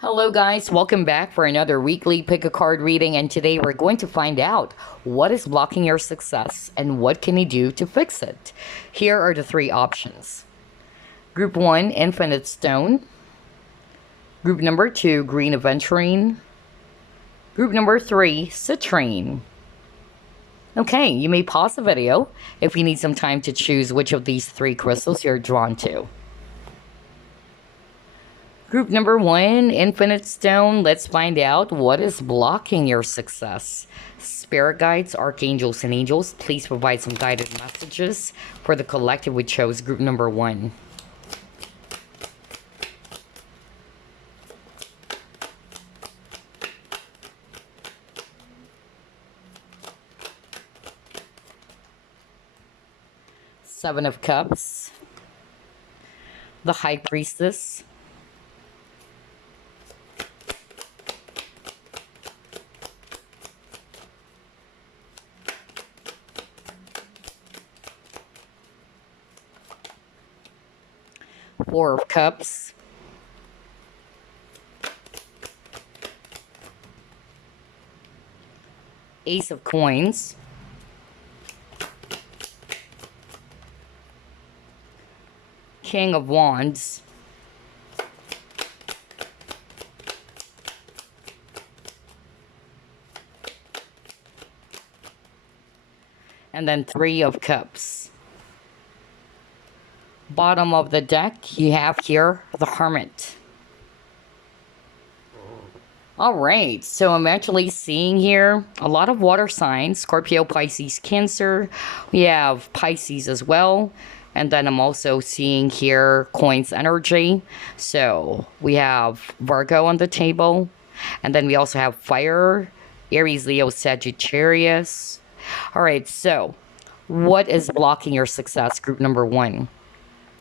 Hello guys, welcome back for another weekly pick a card reading, and today we're going to find out what is blocking your success and what can you do to fix it. Here are the three options. Group 1, Infinite Stone. Group number 2, Green Aventurine. Group number 3, Citrine. Okay, you may pause the video if you need some time to choose which of these three crystals you're drawn to. Group number 1, Infinite Stone. Let's find out what is blocking your success. Spirit guides, archangels, and angels, please provide some guided messages for the collective we chose, group number 1. Seven of Cups, the High Priestess, Four of Cups, Ace of Coins, King of Wands, and then Three of Cups. Bottom of the deck, you have here the Hermit. Alright, so I'm actually seeing here a lot of water signs, Scorpio, Pisces, Cancer. We have Pisces as well. And then I'm also seeing here coins energy. So we have Virgo on the table. And then we also have fire, Aries, Leo, Sagittarius. Alright, so what is blocking your success, group number 1?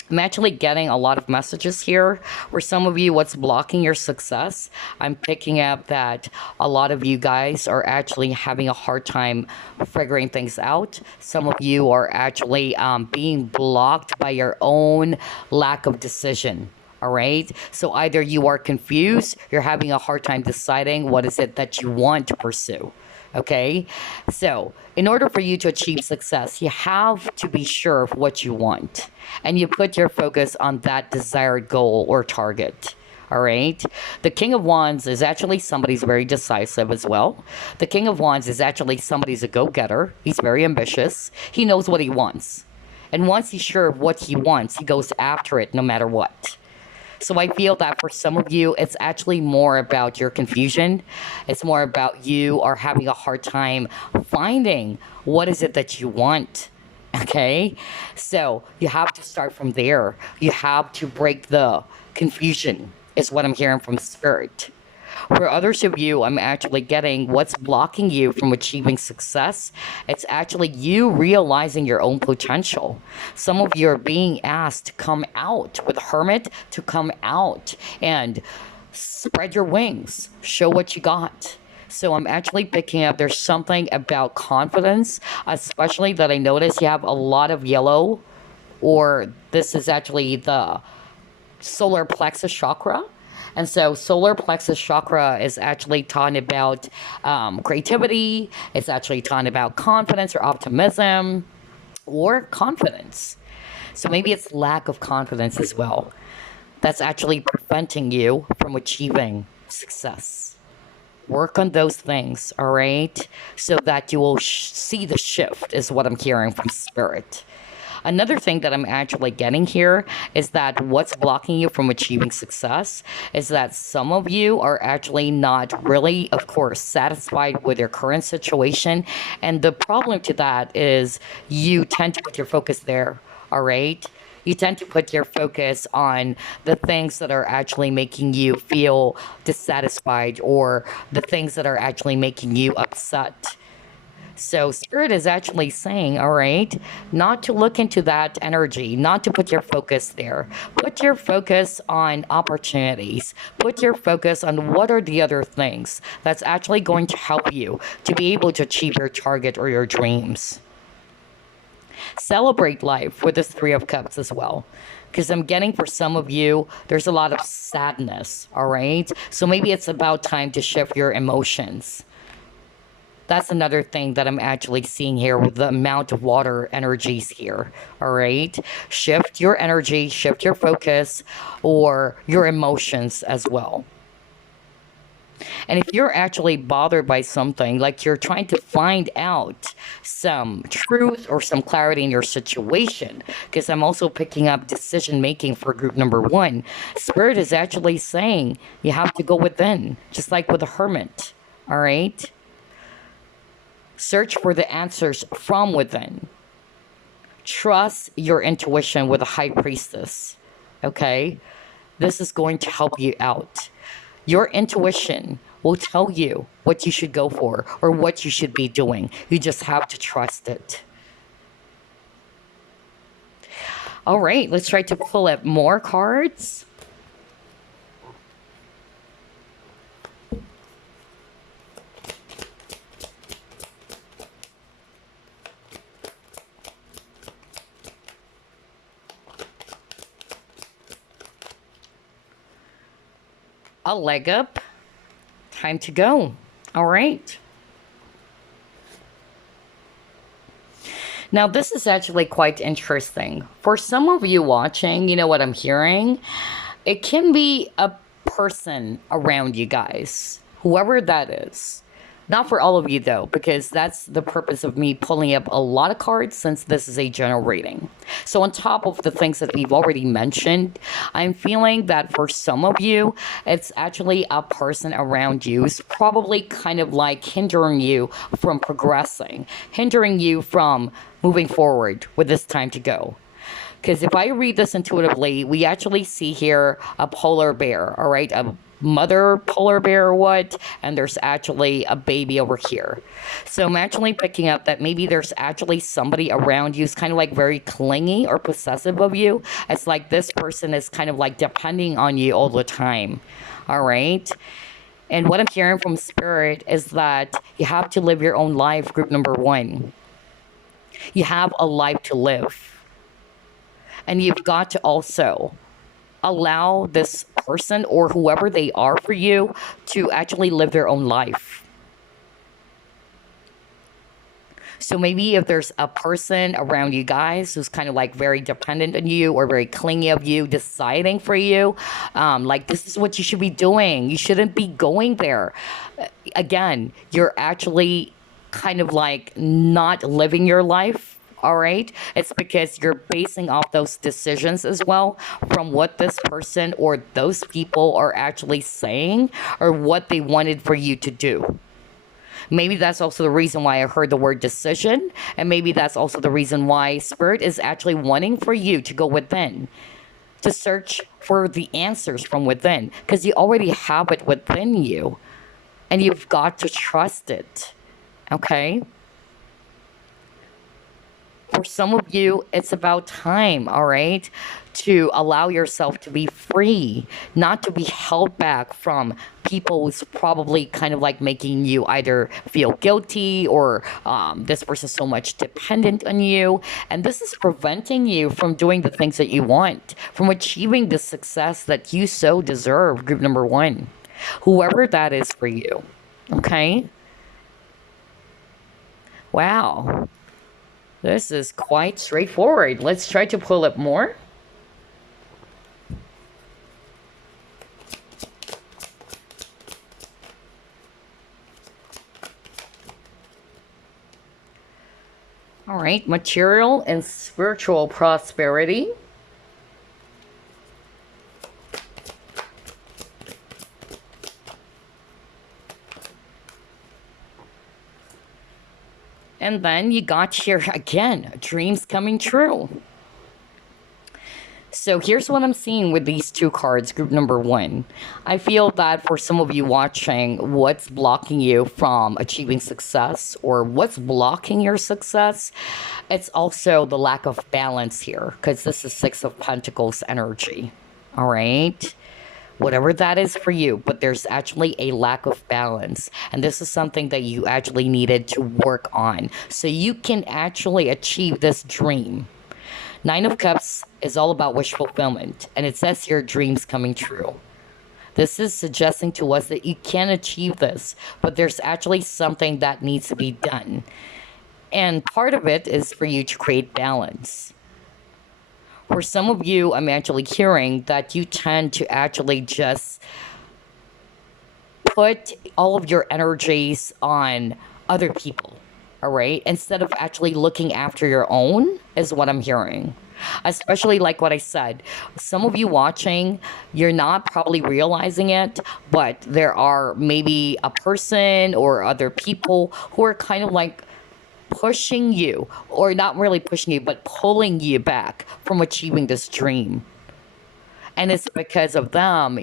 I'm actually getting a lot of messages here where some of you, what's blocking your success, I'm picking up that a lot of you guys are actually having a hard time figuring things out. Some of you are actually being blocked by your own lack of decision. All right. So either you are confused, you're having a hard time deciding what is it that you want to pursue. Okay, so in order for you to achieve success, you have to be sure of what you want, and you put your focus on that desired goal or target. All right, the King of Wands is actually somebody's very decisive as well. The King of Wands is actually somebody's a go-getter. He's very ambitious. He knows what he wants, and once he's sure of what he wants, he goes after it no matter what. So I feel that for some of you, it's actually more about your confusion. It's more about you are having a hard time finding what is it that you want. Okay? So you have to start from there. You have to break the confusion, is what I'm hearing from Spirit. For others of you, I'm actually getting what's blocking you from achieving success. It's actually you realizing your own potential. Some of you are being asked to come out with Hermit, to come out and spread your wings, show what you got. So I'm actually picking up there's something about confidence, especially that I notice you have a lot of yellow, or this is actually the solar plexus chakra. And so solar plexus chakra is actually talking about creativity. It's actually talking about confidence or optimism or confidence. So maybe it's lack of confidence as well. That's actually preventing you from achieving success. Work on those things, all right? So that you will see the shift is what I'm hearing from Spirit. Another thing that I'm actually getting here is that what's blocking you from achieving success is that some of you are actually not really, of course, satisfied with your current situation. And the problem to that is you tend to put your focus there, all right? You tend to put your focus on the things that are actually making you feel dissatisfied or the things that are actually making you upset. So Spirit is actually saying, all right, not to look into that energy, not to put your focus there. Put your focus on opportunities. Put your focus on what are the other things that's actually going to help you to be able to achieve your target or your dreams. Celebrate life with this Three of Cups as well. Because I'm getting for some of you, there's a lot of sadness, all right? So maybe it's about time to shift your emotions. That's another thing that I'm actually seeing here with the amount of water energies here, all right? Shift your energy, shift your focus, or your emotions as well. And if you're actually bothered by something, like you're trying to find out some truth or some clarity in your situation, because I'm also picking up decision making for group number one, Spirit is actually saying you have to go within, just like with a hermit, all right? Search for the answers from within. Trust your intuition with a high priestess, okay? This is going to help you out. Your intuition will tell you what you should go for or what you should be doing. You just have to trust it. All right, let's try to pull up more cards. A leg up. Time to go. All right. Now, this is actually quite interesting. For some of you watching, you know what I'm hearing? It can be a person around you guys, whoever that is. Not for all of you though, because that's the purpose of me pulling up a lot of cards since this is a general reading. So on top of the things that we've already mentioned, I'm feeling that for some of you, it's actually a person around you who's probably kind of like hindering you from progressing, hindering you from moving forward with this time to go. Because if I read this intuitively, we actually see here a polar bear, all right? A mother polar bear or what? And there's actually a baby over here. So I'm actually picking up that maybe there's actually somebody around you who's kind of like very clingy or possessive of you. It's like this person is kind of like depending on you all the time, all right? And what I'm hearing from Spirit is that you have to live your own life, group number one. You have a life to live. And you've got to also allow this person or whoever they are for you to actually live their own life. So maybe if there's a person around you guys who's kind of like very dependent on you or very clingy of you, deciding for you, like this is what you should be doing. You shouldn't be going there. Again, you're actually kind of like not living your life. All right. It's because you're basing off those decisions as well from what this person or those people are actually saying or what they wanted for you to do. Maybe that's also the reason why I heard the word decision. And maybe that's also the reason why Spirit is actually wanting for you to go within, to search for the answers from within, because you already have it within you and you've got to trust it. Okay. For some of you, it's about time, all right, to allow yourself to be free, not to be held back from people who's probably kind of like making you either feel guilty or this person's so much dependent on you. And this is preventing you from doing the things that you want, from achieving the success that you so deserve, group number one, whoever that is for you, okay? Wow. This is quite straightforward. Let's try to pull up more. All right, material and spiritual prosperity. And then you got here again, dreams coming true. So here's what I'm seeing with these two cards, group number one. I feel that for some of you watching, what's blocking you from achieving success or what's blocking your success, it's also the lack of balance here because this is Six of Pentacles energy. All right. Whatever that is for you, but there's actually a lack of balance. And this is something that you actually needed to work on so you can actually achieve this dream. Nine of Cups is all about wish fulfillment, and it says here dreams coming true. This is suggesting to us that you can achieve this, but there's actually something that needs to be done. And part of it is for you to create balance. For some of you, I'm actually hearing that you tend to actually just put all of your energies on other people, all right? Instead of actually looking after your own, is what I'm hearing. Especially like what I said, some of you watching, you're not probably realizing it, but there are maybe a person or other people who are kind of like pushing you, or not really pushing you, but pulling you back from achieving this dream. And it's because of them,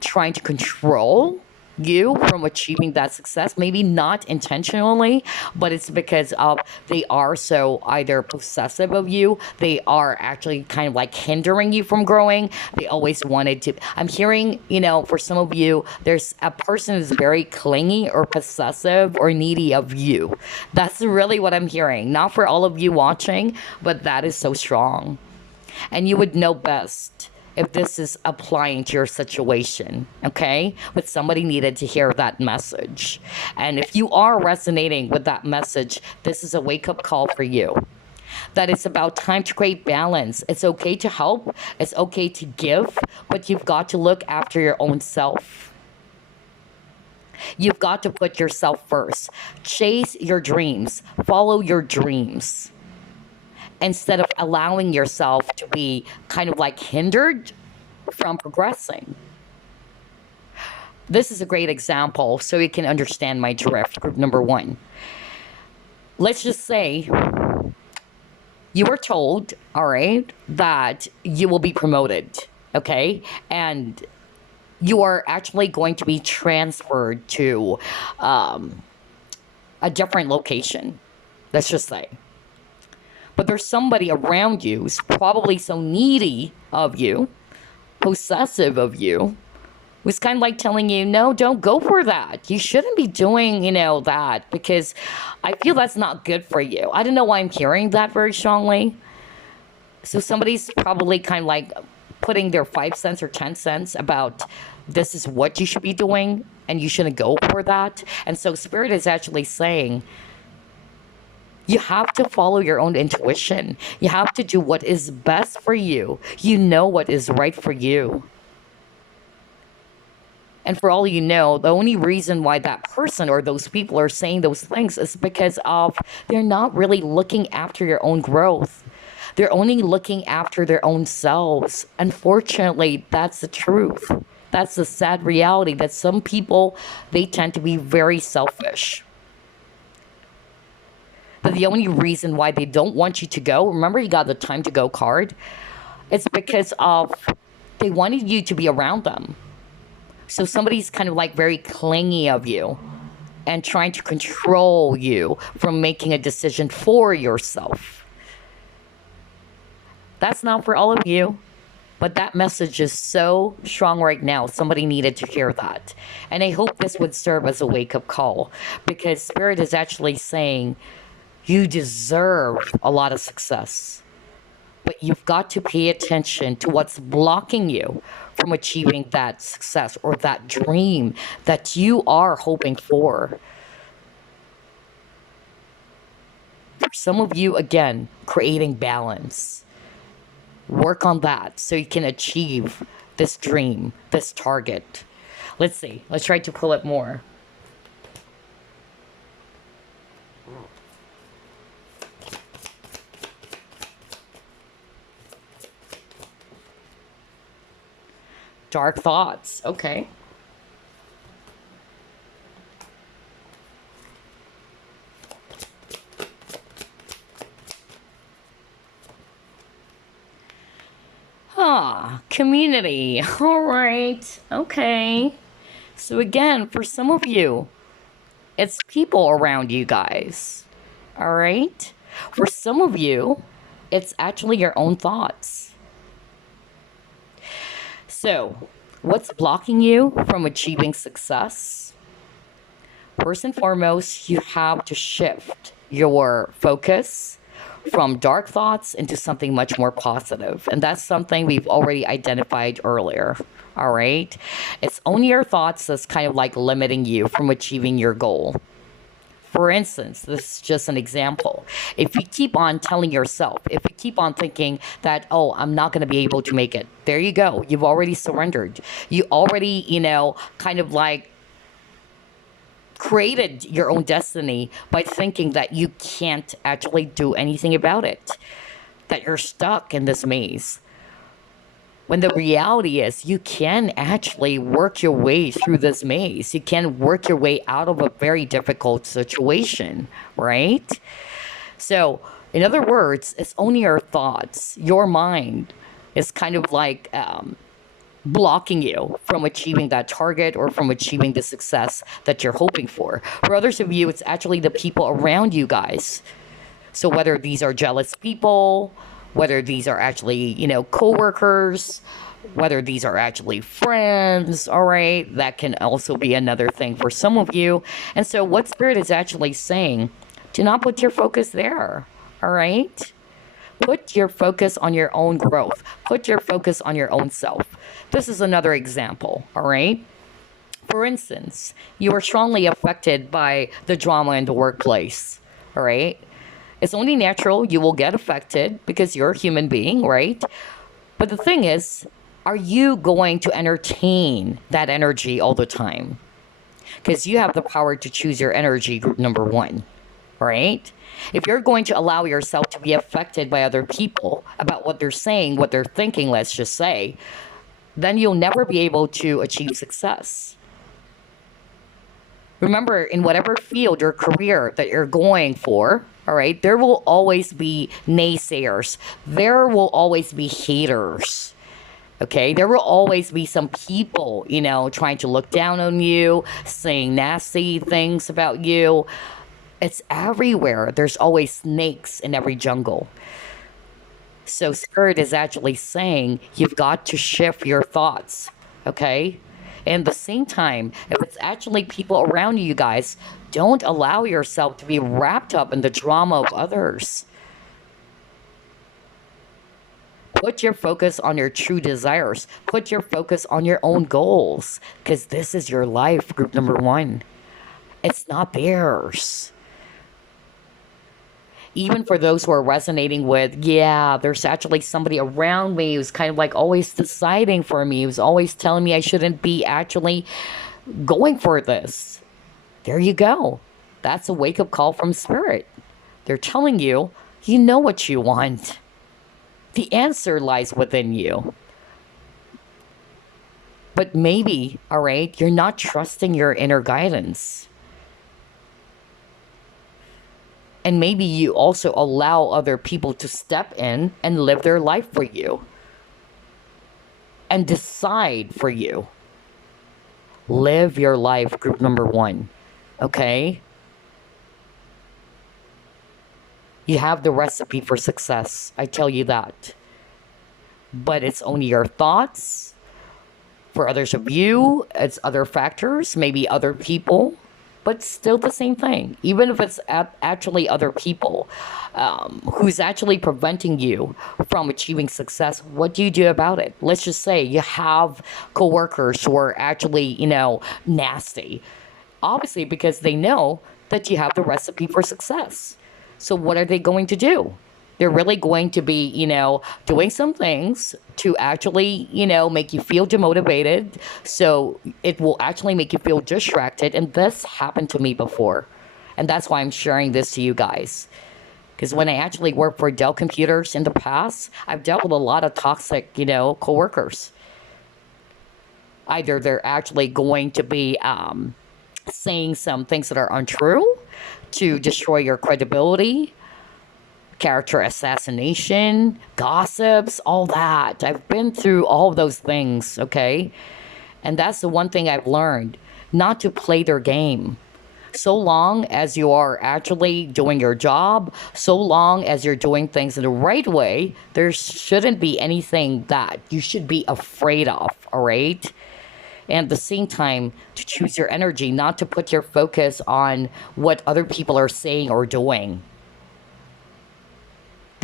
trying to control you from achieving that success. Maybe not intentionally, but it's because of they are so either possessive of you, they are actually kind of like hindering you from growing. They always wanted to. I'm hearing, for some of you, there's a person who's very clingy or possessive or needy of you. That's really what I'm hearing. Not for all of you watching, but that is so strong. And you would know best if this is applying to your situation, okay? But somebody needed to hear that message. And if you are resonating with that message, this is a wake-up call for you. That it's about time to create balance. It's okay to help, it's okay to give, but you've got to look after your own self. You've got to put yourself first. Chase your dreams. Follow your dreams, instead of allowing yourself to be kind of like hindered from progressing. This is a great example so you can understand my drift. Group number one. Let's just say you were told, all right, that you will be promoted, okay? And you are actually going to be transferred to a different location, let's just say. But there's somebody around you who's probably so needy of you, possessive of you, who's kind of like telling you, no, don't go for that. You shouldn't be doing, that, because I feel that's not good for you. I don't know why I'm hearing that very strongly. So somebody's probably kind of like putting their 5 cents or 10 cents about this is what you should be doing and you shouldn't go for that. And so Spirit is actually saying, you have to follow your own intuition. You have to do what is best for you. You know what is right for you. And for all you know, the only reason why that person or those people are saying those things is because of they're not really looking after your own growth. They're only looking after their own selves. Unfortunately, that's the truth. That's the sad reality that some people, they tend to be very selfish. But the only reason why they don't want you to go, remember you got the time to go card, it's because of they wanted you to be around them. So somebody's kind of like very clingy of you and trying to control you from making a decision for yourself. That's not for all of you, but that message is so strong right now. Somebody needed to hear that. And I hope this would serve as a wake-up call, because Spirit is actually saying, you deserve a lot of success, but you've got to pay attention to what's blocking you from achieving that success or that dream that you are hoping for. For some of you, again, creating balance. Work on that so you can achieve this dream, this target. Let's see. Let's try to pull it more. Dark thoughts. Okay. Community. All right. Okay. So again, for some of you, it's people around you guys. All right. For some of you, it's actually your own thoughts. So, what's blocking you from achieving success? First and foremost, you have to shift your focus from dark thoughts into something much more positive. And that's something we've already identified earlier. All right. It's only your thoughts that's kind of like limiting you from achieving your goal. For instance, this is just an example. If you keep on telling yourself, if you keep on thinking that, oh, I'm not going to be able to make it, there you go. You've already surrendered. You already, kind of like created your own destiny by thinking that you can't actually do anything about it, that you're stuck in this maze. When the reality is, you can actually work your way through this maze. You can work your way out of a very difficult situation, right? So, in other words, it's only your thoughts, your mind is kind of like blocking you from achieving that target or from achieving the success that you're hoping for. For others of you, it's actually the people around you guys. So whether these are jealous people, whether these are actually, coworkers, whether these are actually friends, all right, that can also be another thing for some of you. And so what Spirit is actually saying, do not put your focus there, all right? Put your focus on your own growth. Put your focus on your own self. This is another example, all right? For instance, you are strongly affected by the drama in the workplace, all right? It's only natural you will get affected because you're a human being, right? But the thing is, are you going to entertain that energy all the time? Because you have the power to choose your energy, group number one, right? If you're going to allow yourself to be affected by other people about what they're saying, what they're thinking, let's just say, then you'll never be able to achieve success. Remember, in whatever field or career that you're going for, all right, there will always be naysayers. There will always be haters. Okay, there will always be some people, trying to look down on you, saying nasty things about you. It's everywhere. There's always snakes in every jungle. So Spirit is actually saying you've got to shift your thoughts, okay? And at the same time, if it's actually people around you guys, don't allow yourself to be wrapped up in the drama of others. Put your focus on your true desires. Put your focus on your own goals, because this is your life, group number one. It's not theirs. Even for those who are resonating with, yeah, there's actually somebody around me who's kind of like always deciding for me, who's always telling me I shouldn't be actually going for this. There you go. That's a wake-up call from Spirit. They're telling you, you know what you want. The answer lies within you. But maybe, all right, you're not trusting your inner guidance. And maybe you also allow other people to step in and live their life for you. And decide for you. Live your life, group number one. Okay? You have the recipe for success. I tell you that. But it's only your thoughts. For others of you, it's other factors, maybe other people. But still the same thing. Even if it's actually other people who's actually preventing you from achieving success, what do you do about it? Let's just say you have coworkers who are actually, nasty. Obviously, because they know that you have the recipe for success. So what are they going to do? They're really going to be, doing some things to actually, make you feel demotivated. So it will actually make you feel distracted. And this happened to me before. And that's why I'm sharing this to you guys. Because when I actually worked for Dell Computers in the past, I've dealt with a lot of toxic, coworkers. Either they're actually going to be saying some things that are untrue to destroy your credibility, character assassination, gossips, all that. I've been through all of those things, okay? And that's the one thing I've learned, not to play their game. So long as you are actually doing your job, so long as you're doing things in the right way, there shouldn't be anything that you should be afraid of, all right? And at the same time, to choose your energy, not to put your focus on what other people are saying or doing.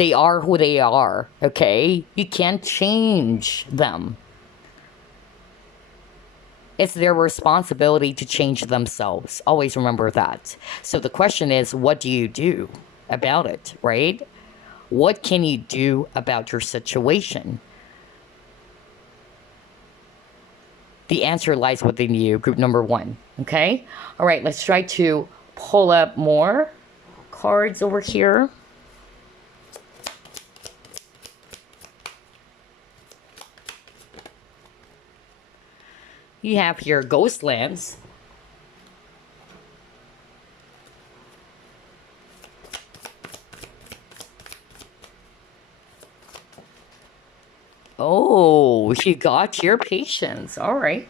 They are who they are, okay? You can't change them. It's their responsibility to change themselves. Always remember that. So the question is, what do you do about it, right? What can you do about your situation? The answer lies within you, group number 1. Okay? All right, let's try to pull up more cards over here. You have here Ghostlands. Oh, you got your patience. All right.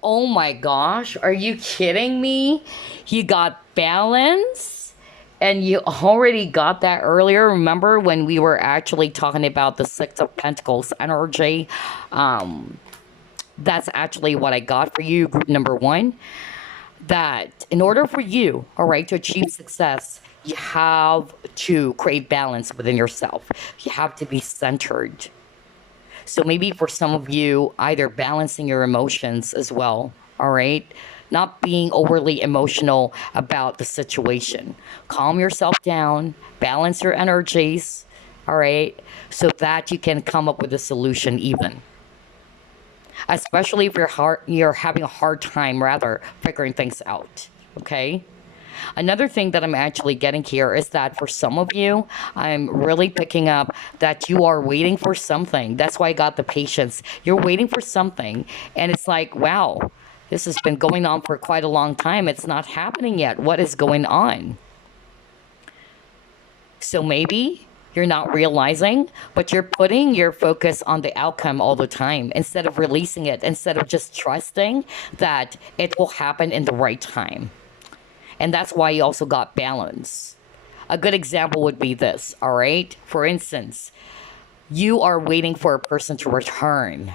Oh my gosh, are you kidding me? You got balance? And you already got that earlier. Remember when we were actually talking about the Six of Pentacles energy? That's actually what I got for you, group number 1. That in order for you, all right, to achieve success, you have to create balance within yourself. You have to be centered. So maybe for some of you, either balancing your emotions as well, all right? Not being overly emotional about the situation. Calm yourself down, balance your energies, all right? So that you can come up with a solution even. Especially if you're having a hard time rather figuring things out, okay? Another thing that I'm actually getting here is that for some of you, I'm really picking up that you are waiting for something. That's why I got the patience. You're waiting for something, and it's like, wow, this has been going on for quite a long time. It's not happening yet. What is going on? So maybe you're not realizing, but you're putting your focus on the outcome all the time instead of releasing it, instead of just trusting that it will happen in the right time. And that's why you also got balance. A good example would be this, all right? For instance, you are waiting for a person to return,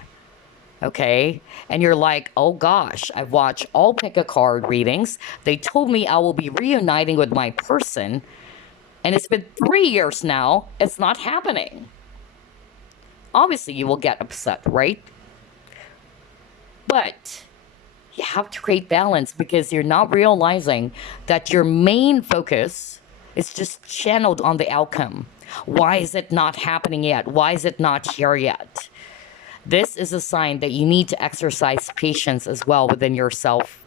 okay? And you're like, oh gosh, I've watched all pick a card readings. They told me I will be reuniting with my person. And it's been 3 years now. It's not happening. Obviously, you will get upset, right? But you have to create balance because you're not realizing that your main focus is just channeled on the outcome. Why is it not happening yet? Why is it not here yet? This is a sign that you need to exercise patience as well within yourself.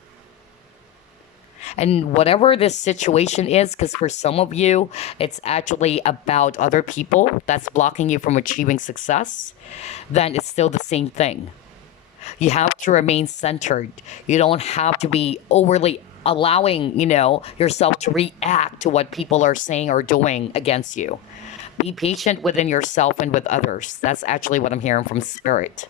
And whatever this situation is, because for some of you, it's actually about other people that's blocking you from achieving success, then it's still the same thing. You have to remain centered. You don't have to be overly allowing, yourself to react to what people are saying or doing against you. Be patient within yourself and with others. That's actually what I'm hearing from Spirit.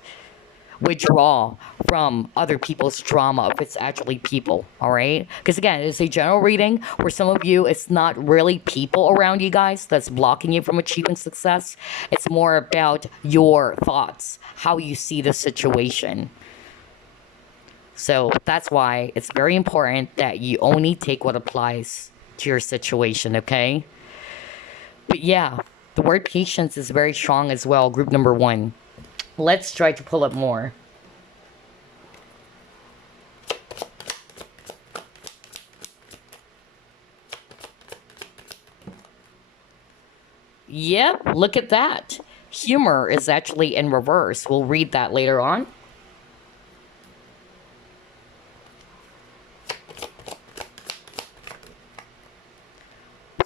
Withdraw from other people's drama if it's actually people, all right? Because again, it's a general reading. For some of you, it's not really people around you guys that's blocking you from achieving success. It's more about your thoughts, how you see the situation. So that's why it's very important that you only take what applies to your situation, okay? But yeah, the word patience is very strong as well, group number 1. Let's try to pull up more. Yep, look at that. Humor is actually in reverse. We'll read that later on.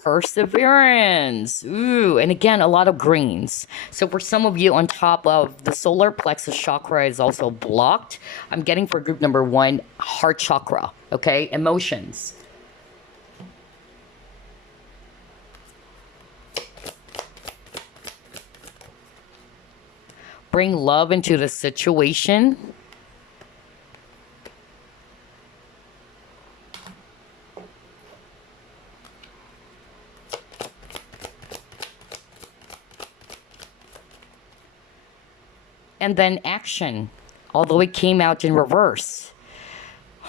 Perseverance. Ooh, and again, a lot of greens. So for some of you, on top of the solar plexus chakra is also blocked. I'm getting for group number 1, heart chakra. Okay, emotions. Bring love into the situation. and then action, although it came out in reverse.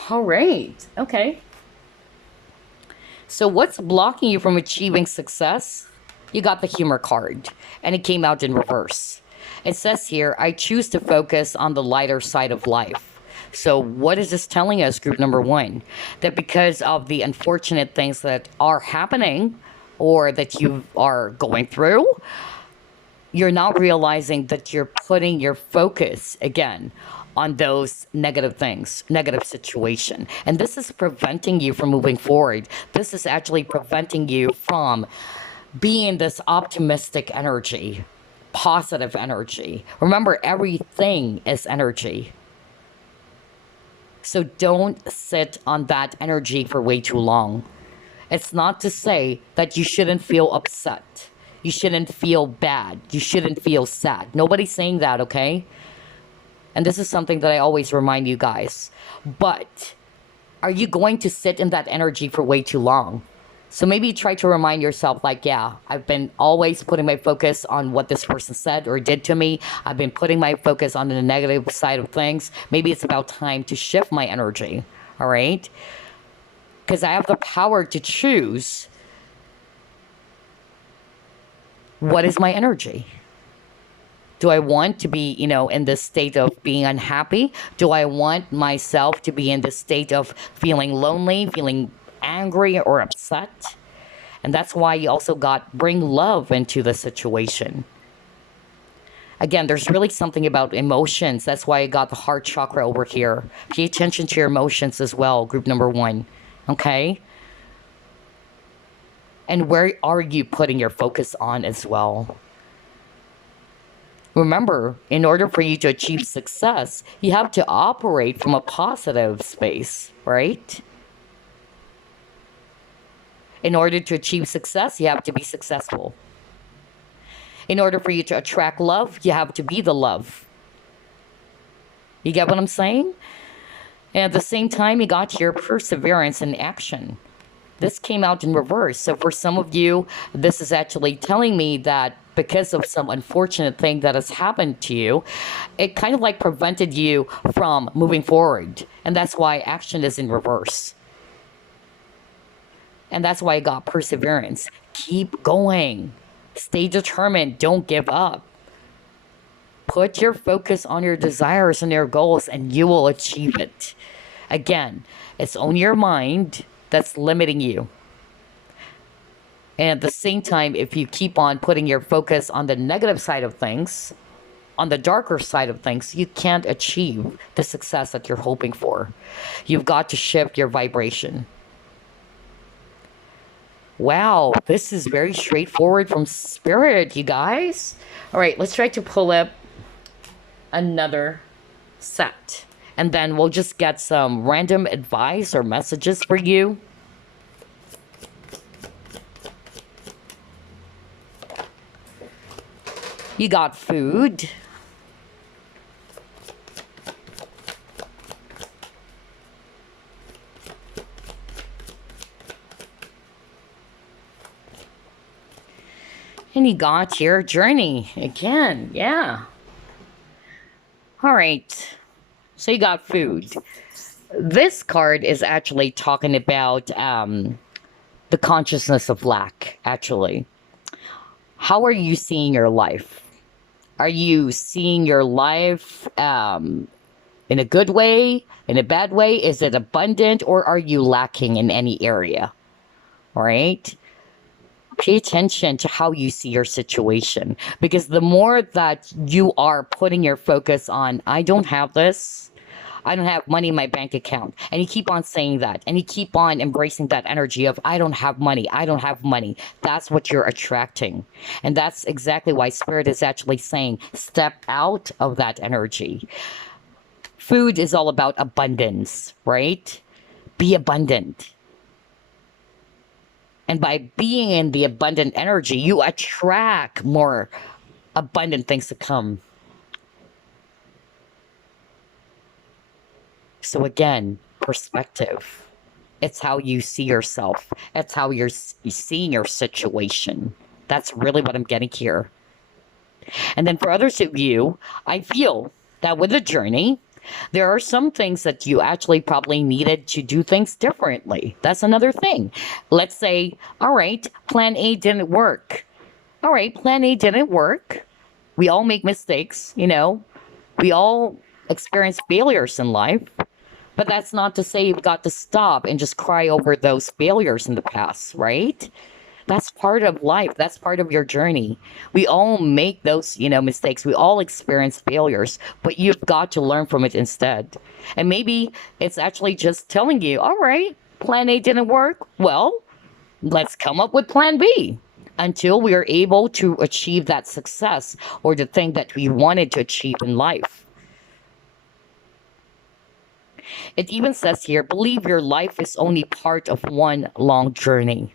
All right. Okay. So what's blocking you from achieving success? You got the humor card, and it came out in reverse. It says here, I choose to focus on the lighter side of life. So what is this telling us, group number one? That because of the unfortunate things that are happening or that you are going through, you're not realizing that you're putting your focus again on those negative things, negative situation. And this is preventing you from moving forward. This is actually preventing you from being this optimistic energy, positive energy. Remember, everything is energy. So don't sit on that energy for way too long. It's not to say that you shouldn't feel upset. You shouldn't feel bad. You shouldn't feel sad. Nobody's saying that, okay? And this is something that I always remind you guys. But are you going to sit in that energy for way too long? So maybe try to remind yourself, like, yeah, I've been always putting my focus on what this person said or did to me. I've been putting my focus on the negative side of things. Maybe it's about time to shift my energy, all right? Because I have the power to choose what is my energy. Do I want to be, in this state of being unhappy? Do I want myself to be in this state of feeling lonely, feeling angry or upset? And that's why you also got bring love into the situation. Again, there's really something about emotions. That's why I got the heart chakra over here. Pay attention to your emotions as well, group number one. Okay? And where are you putting your focus on as well? Remember, in order for you to achieve success, you have to operate from a positive space, right? In order to achieve success, you have to be successful. In order for you to attract love, you have to be the love. You get what I'm saying? And at the same time, you got your perseverance in action. This came out in reverse. So for some of you, this is actually telling me that because of some unfortunate thing that has happened to you, it kind of like prevented you from moving forward. And that's why action is in reverse. And that's why I got perseverance. Keep going. Stay determined. Don't give up. Put your focus on your desires and your goals, and you will achieve it. Again, it's only your mind that's limiting you. And at the same time, if you keep on putting your focus on the negative side of things, on the darker side of things, you can't achieve the success that you're hoping for. You've got to shift your vibration. Wow, this is very straightforward from Spirit, you guys. All right, let's try to pull up another set. And then we'll just get some random advice or messages for you. You got food. And you got your journey again. Yeah. All right. So you got food. This card is actually talking about the consciousness of lack, actually. How are you seeing your life? Are you seeing your life in a good way, in a bad way? Is it abundant, or are you lacking in any area? All right? Pay attention to how you see your situation, because the more that you are putting your focus on, I don't have this, I don't have money in my bank account, and you keep on saying that, and you keep on embracing that energy of I don't have money, I don't have money, that's what you're attracting. And that's exactly why Spirit is actually saying step out of that energy. Food is all about abundance, right? Be abundant. And by being in the abundant energy, you attract more abundant things to come. So again, perspective. It's how you see yourself. It's how you're seeing your situation. That's really what I'm getting here. And then for others of you, I feel that with the journey, there are some things that you actually probably needed to do things differently. That's another thing. Let's say, all right, plan A didn't work. All right, plan A didn't work. We all make mistakes, you know, we all experience failures in life. But that's not to say you've got to stop and just cry over those failures in the past, right? That's part of life. That's part of your journey. We all make those, mistakes. We all experience failures, but you've got to learn from it instead. And maybe it's actually just telling you, all right, plan A didn't work. Well, let's come up with plan B until we are able to achieve that success or the thing that we wanted to achieve in life. It even says here, believe your life is only part of one long journey.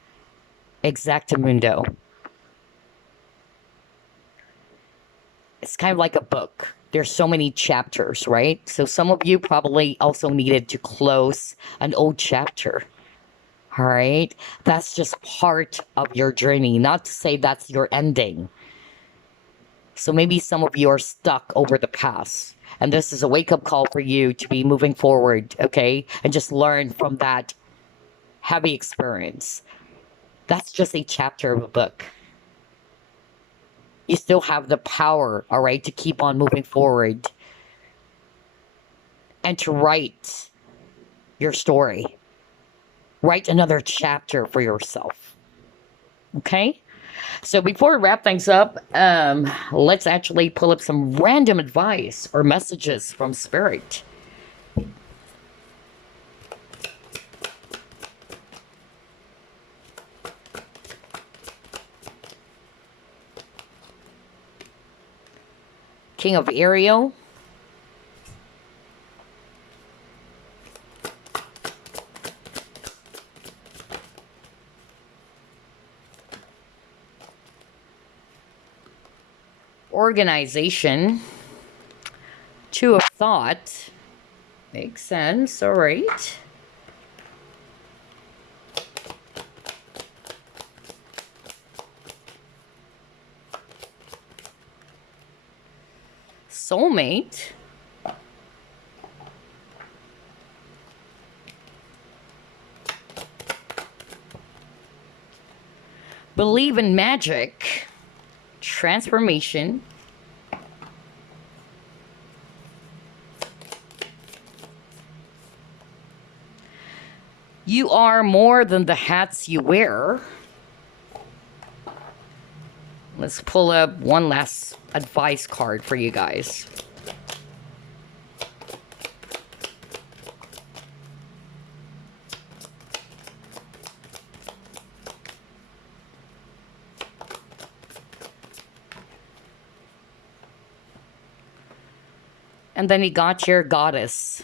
Exactamundo. It's kind of like a book. There's so many chapters, right? So some of you probably also needed to close an old chapter. All right? That's just part of your journey, not to say that's your ending. So maybe some of you are stuck over the past. And this is a wake-up call for you to be moving forward, okay? And just learn from that heavy experience. That's just a chapter of a book. You still have the power, all right, to keep on moving forward and to write your story. Write another chapter for yourself. Okay? So before we wrap things up, let's actually pull up some random advice or messages from Spirit. King of Ethereal. Organization. Two of Thought. Makes sense. All right. Soulmate. Believe in magic. Transformation. You are more than the hats you wear. Let's pull up one last advice card for you guys. And then you got your goddess.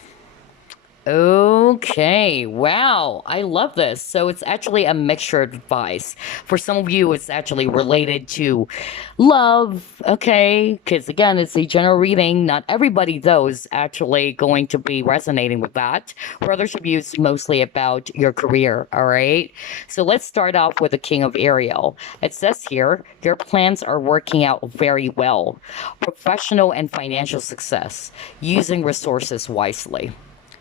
Okay, wow, I love this. So it's actually a mixture of advice. For some of you, it's actually related to love, okay? Because again, it's a general reading. Not everybody, though, is actually going to be resonating with that. For others of you, it's mostly about your career, all right? So let's start off with the King of Ethereal. It says here, your plans are working out very well. Professional and financial success, using resources wisely.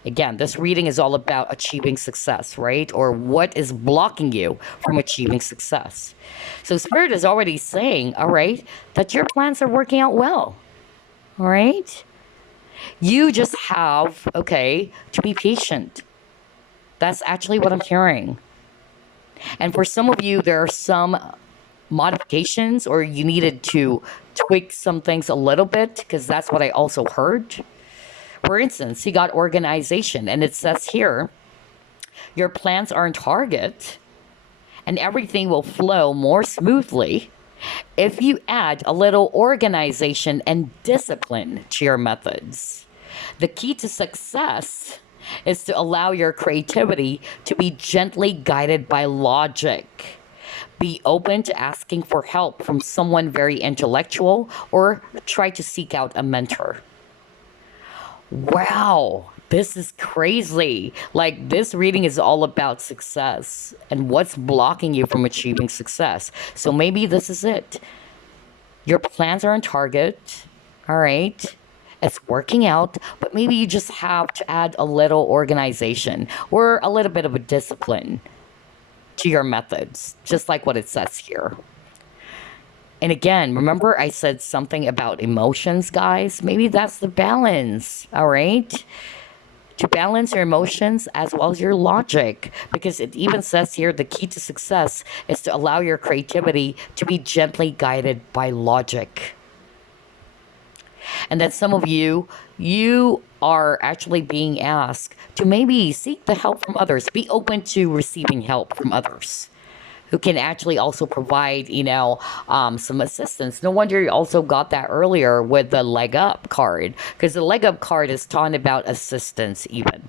Again, this reading is all about achieving success, right? Or what is blocking you from achieving success. So Spirit is already saying, all right, that your plans are working out well. All right? You just have, okay, to be patient. That's actually what I'm hearing. And for some of you, there are some modifications or you needed to tweak some things a little bit because that's what I also heard. For instance, you got organization, and it says here, your plans are on target, and everything will flow more smoothly if you add a little organization and discipline to your methods. The key to success is to allow your creativity to be gently guided by logic. Be open to asking for help from someone very intellectual or try to seek out a mentor. Wow, this is crazy. Like, this reading is all about success and what's blocking you from achieving success. So maybe this is it. Your plans are on target. All right. It's working out, but maybe you just have to add a little organization or a little bit of a discipline to your methods, just like what it says here. And again, remember I said something about emotions, guys? Maybe that's the balance, all right? To balance your emotions as well as your logic, because it even says here the key to success is to allow your creativity to be gently guided by logic. And that some of you, you are actually being asked to maybe seek the help from others, be open to receiving help from others who can actually also provide, some assistance. No wonder you also got that earlier with the leg up card, because the leg up card is talking about assistance even.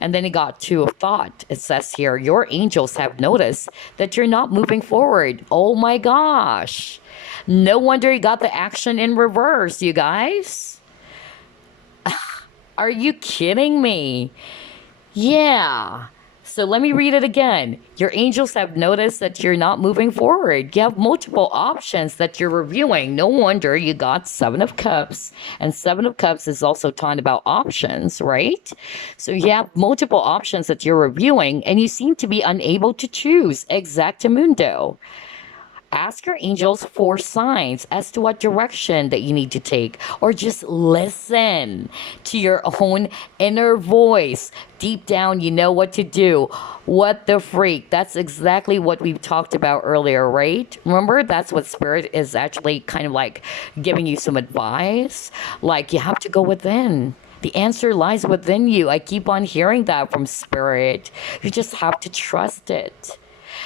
And then you got two of thought. It says here, your angels have noticed that you're not moving forward. Oh my gosh. No wonder you got the action in reverse, you guys. Are you kidding me? Yeah. So let me read it again. Your angels have noticed that you're not moving forward. You have multiple options that you're reviewing. No wonder you got Seven of Cups. And Seven of Cups is also talking about options, right? So you have multiple options that you're reviewing, and you seem to be unable to choose. Exactamundo. Ask your angels for signs as to what direction that you need to take, or just listen to your own inner voice. Deep down, you know what to do. What the freak? That's exactly what we talked about earlier, right? Remember, that's what Spirit is actually kind of like giving you some advice. Like, you have to go within. The answer lies within you. I keep on hearing that from Spirit. You just have to trust it.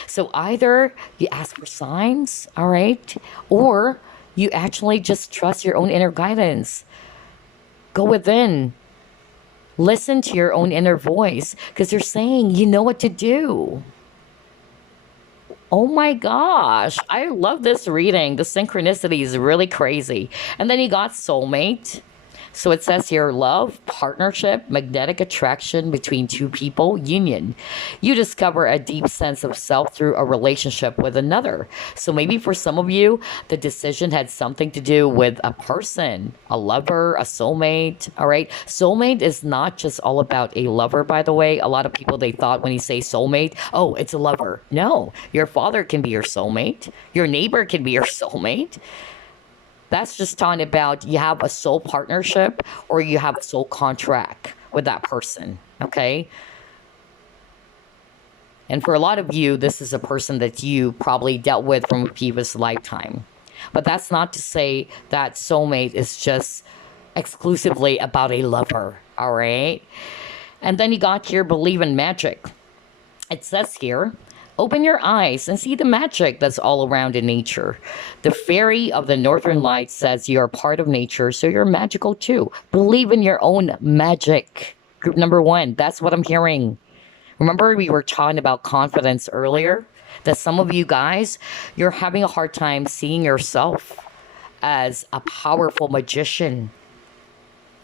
So either you ask for signs, all right, or you actually just trust your own inner guidance. Go within. Listen to your own inner voice, because they're saying you know what to do. Oh my gosh, I love this reading. The synchronicity is really crazy. And then you got soulmate. So it says here, love, partnership, magnetic attraction between two people, union. You discover a deep sense of self through a relationship with another. So maybe for some of you, the decision had something to do with a person, a lover, a soulmate. All right. Soulmate is not just all about a lover, by the way. A lot of people, they thought when you say soulmate, oh, it's a lover. No, your father can be your soulmate. Your neighbor can be your soulmate. That's just talking about you have a soul partnership or you have a soul contract with that person, okay? And for a lot of you, this is a person that you probably dealt with from a previous lifetime. But that's not to say that soulmate is just exclusively about a lover, all right? And then you got here, believe in magic. It says here, open your eyes and see the magic that's all around in nature. The fairy of the northern lights says you're part of nature, so you're magical too. Believe in your own magic. Group number one, that's what I'm hearing. Remember, we were talking about confidence earlier? That some of you guys, you're having a hard time seeing yourself as a powerful magician.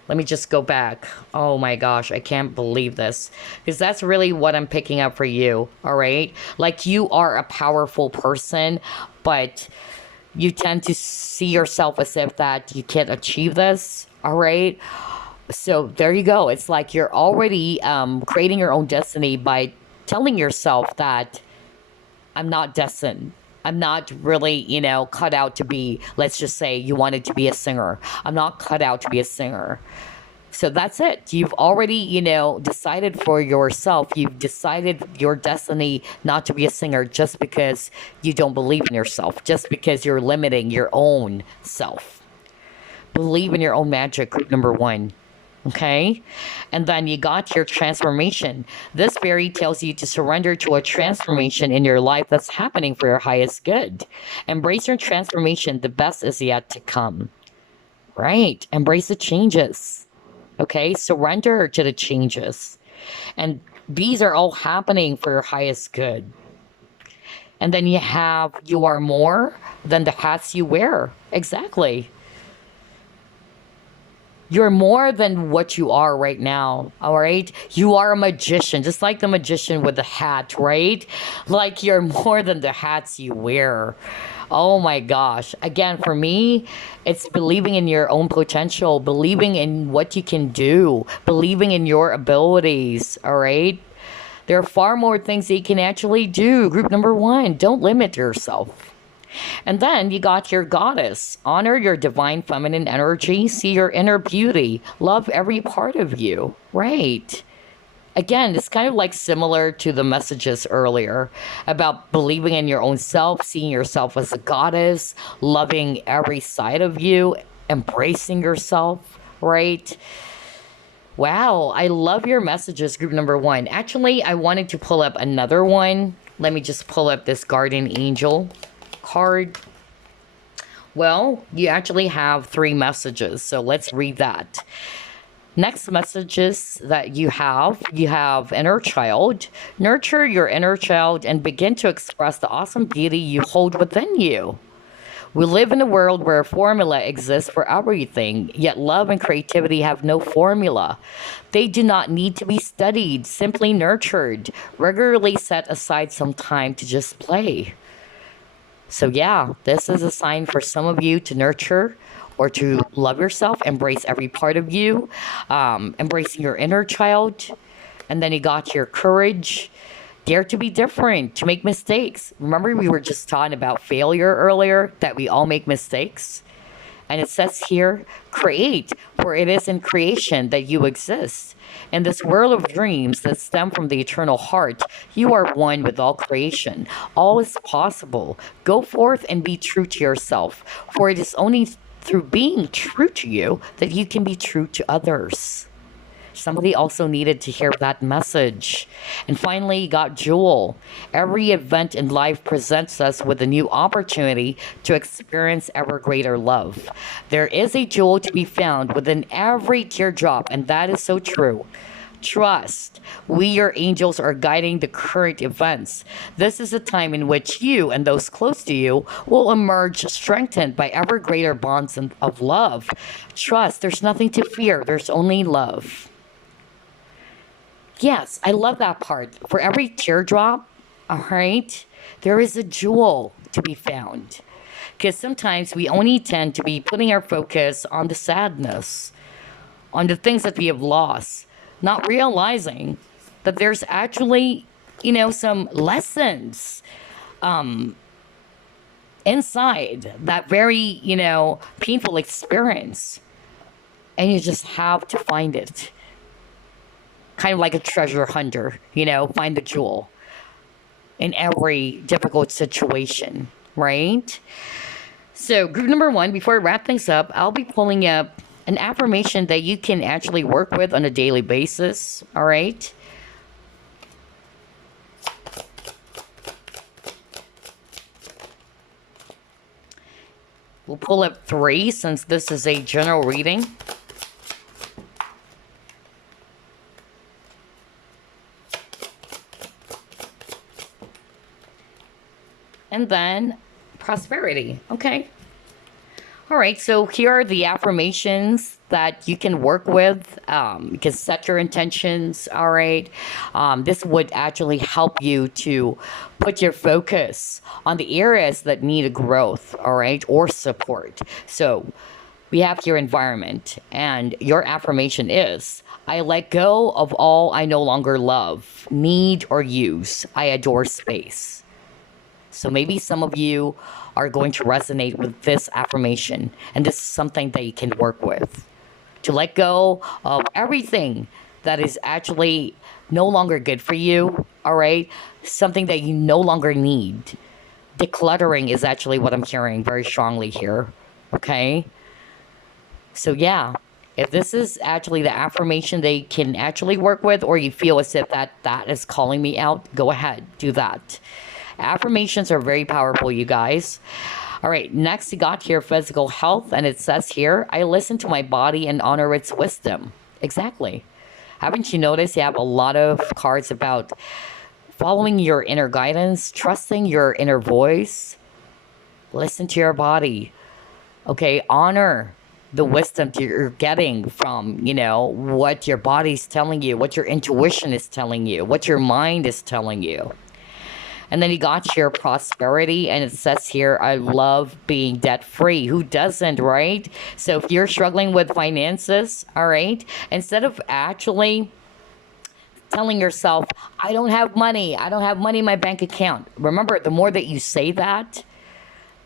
Let me just go back. Oh my gosh, I can't believe this. Because that's really what I'm picking up for you, all right? Like, you are a powerful person, but you tend to see yourself as if that you can't achieve this, all right? So there you go. It's like you're already creating your own destiny by telling yourself that I'm not destined. I'm not really, cut out to be, let's just say you wanted to be a singer. I'm not cut out to be a singer. So that's it. You've already, decided for yourself. You've decided your destiny not to be a singer just because you don't believe in yourself, just because you're limiting your own self. Believe in your own magic, group number one. Okay, and then you got your transformation. This fairy tells you to surrender to a transformation in your life that's happening for your highest good. Embrace your transformation. The best is yet to come. Right, embrace the changes. Okay, surrender to the changes, and these are all happening for your highest good. And then you are more than the hats you wear. Exactly. You're more than what you are right now, all right? You are a magician, just like the magician with the hat, right? Like you're more than the hats you wear. Oh my gosh. Again, for me, it's believing in your own potential, believing in what you can do, believing in your abilities, all right? There are far more things that you can actually do. Group number one, don't limit yourself. And then you got your goddess. Honor your divine feminine energy. See your inner beauty. Love every part of you. Right. Again, it's kind of like similar to the messages earlier about believing in your own self, seeing yourself as a goddess, loving every side of you, embracing yourself. Right. Wow. I love your messages, group number one. Actually, I wanted to pull up another one. Let me just pull up this guardian angel card. Well, you actually have three messages, so let's read that. Next messages that you have inner child. Nurture your inner child and begin to express the awesome beauty you hold within you. We live in a world where a formula exists for everything, yet love and creativity have no formula. They do not need to be studied, simply nurtured. Regularly set aside some time to just play. So, yeah, this is a sign for some of you to nurture or to love yourself, embrace every part of you, embracing your inner child. And then you got your courage, dare to be different, to make mistakes. Remember, we were just talking about failure earlier, that we all make mistakes. And it says here, create, for it is in creation that you exist. In this world of dreams that stem from the eternal heart, you are one with all creation. All is possible. Go forth and be true to yourself, for it is only through being true to you that you can be true to others. Somebody also needed to hear that message. And finally, you got Jewel. Every event in life presents us with a new opportunity to experience ever greater love. There is a jewel to be found within every teardrop, and that is so true. Trust. We, your angels, are guiding the current events. This is a time in which you and those close to you will emerge strengthened by ever greater bonds of love. Trust. There's nothing to fear. There's only love. Yes, I love that part. For every teardrop, all right, there is a jewel to be found. Because sometimes we only tend to be putting our focus on the sadness, on the things that we have lost, not realizing that there's actually, some lessons inside that very, painful experience. And you just have to find it. Kind of like a treasure hunter, find the jewel in every difficult situation, right? So, group number one, before I wrap things up, I'll be pulling up an affirmation that you can actually work with on a daily basis, all right? We'll pull up three since this is a general reading. And then prosperity. Okay. All right. So here are the affirmations that you can work with. You can set your intentions. All right. This would actually help you to put your focus on the areas that need growth. All right. Or support. So we have your environment, and your affirmation is, I let go of all I no longer love, need, or use. I adore space. So maybe some of you are going to resonate with this affirmation, and this is something that you can work with. To let go of everything that is actually no longer good for you, all right? Something that you no longer need. Decluttering is actually what I'm hearing very strongly here, okay? So yeah, if this is actually the affirmation they can actually work with, or you feel as if that is calling me out, go ahead, do that. Affirmations are very powerful, you guys. All right, next you got here physical health, and it says here, I listen to my body and honor its wisdom. Exactly. Haven't you noticed you have a lot of cards about following your inner guidance, trusting your inner voice? Listen to your body. Okay, honor the wisdom that you're getting from, what your body's telling you, what your intuition is telling you, what your mind is telling you. And then you got here prosperity, and it says here, I love being debt free. Who doesn't, right? So if you're struggling with finances, all right, instead of actually telling yourself, I don't have money in my bank account. Remember, the more that you say that,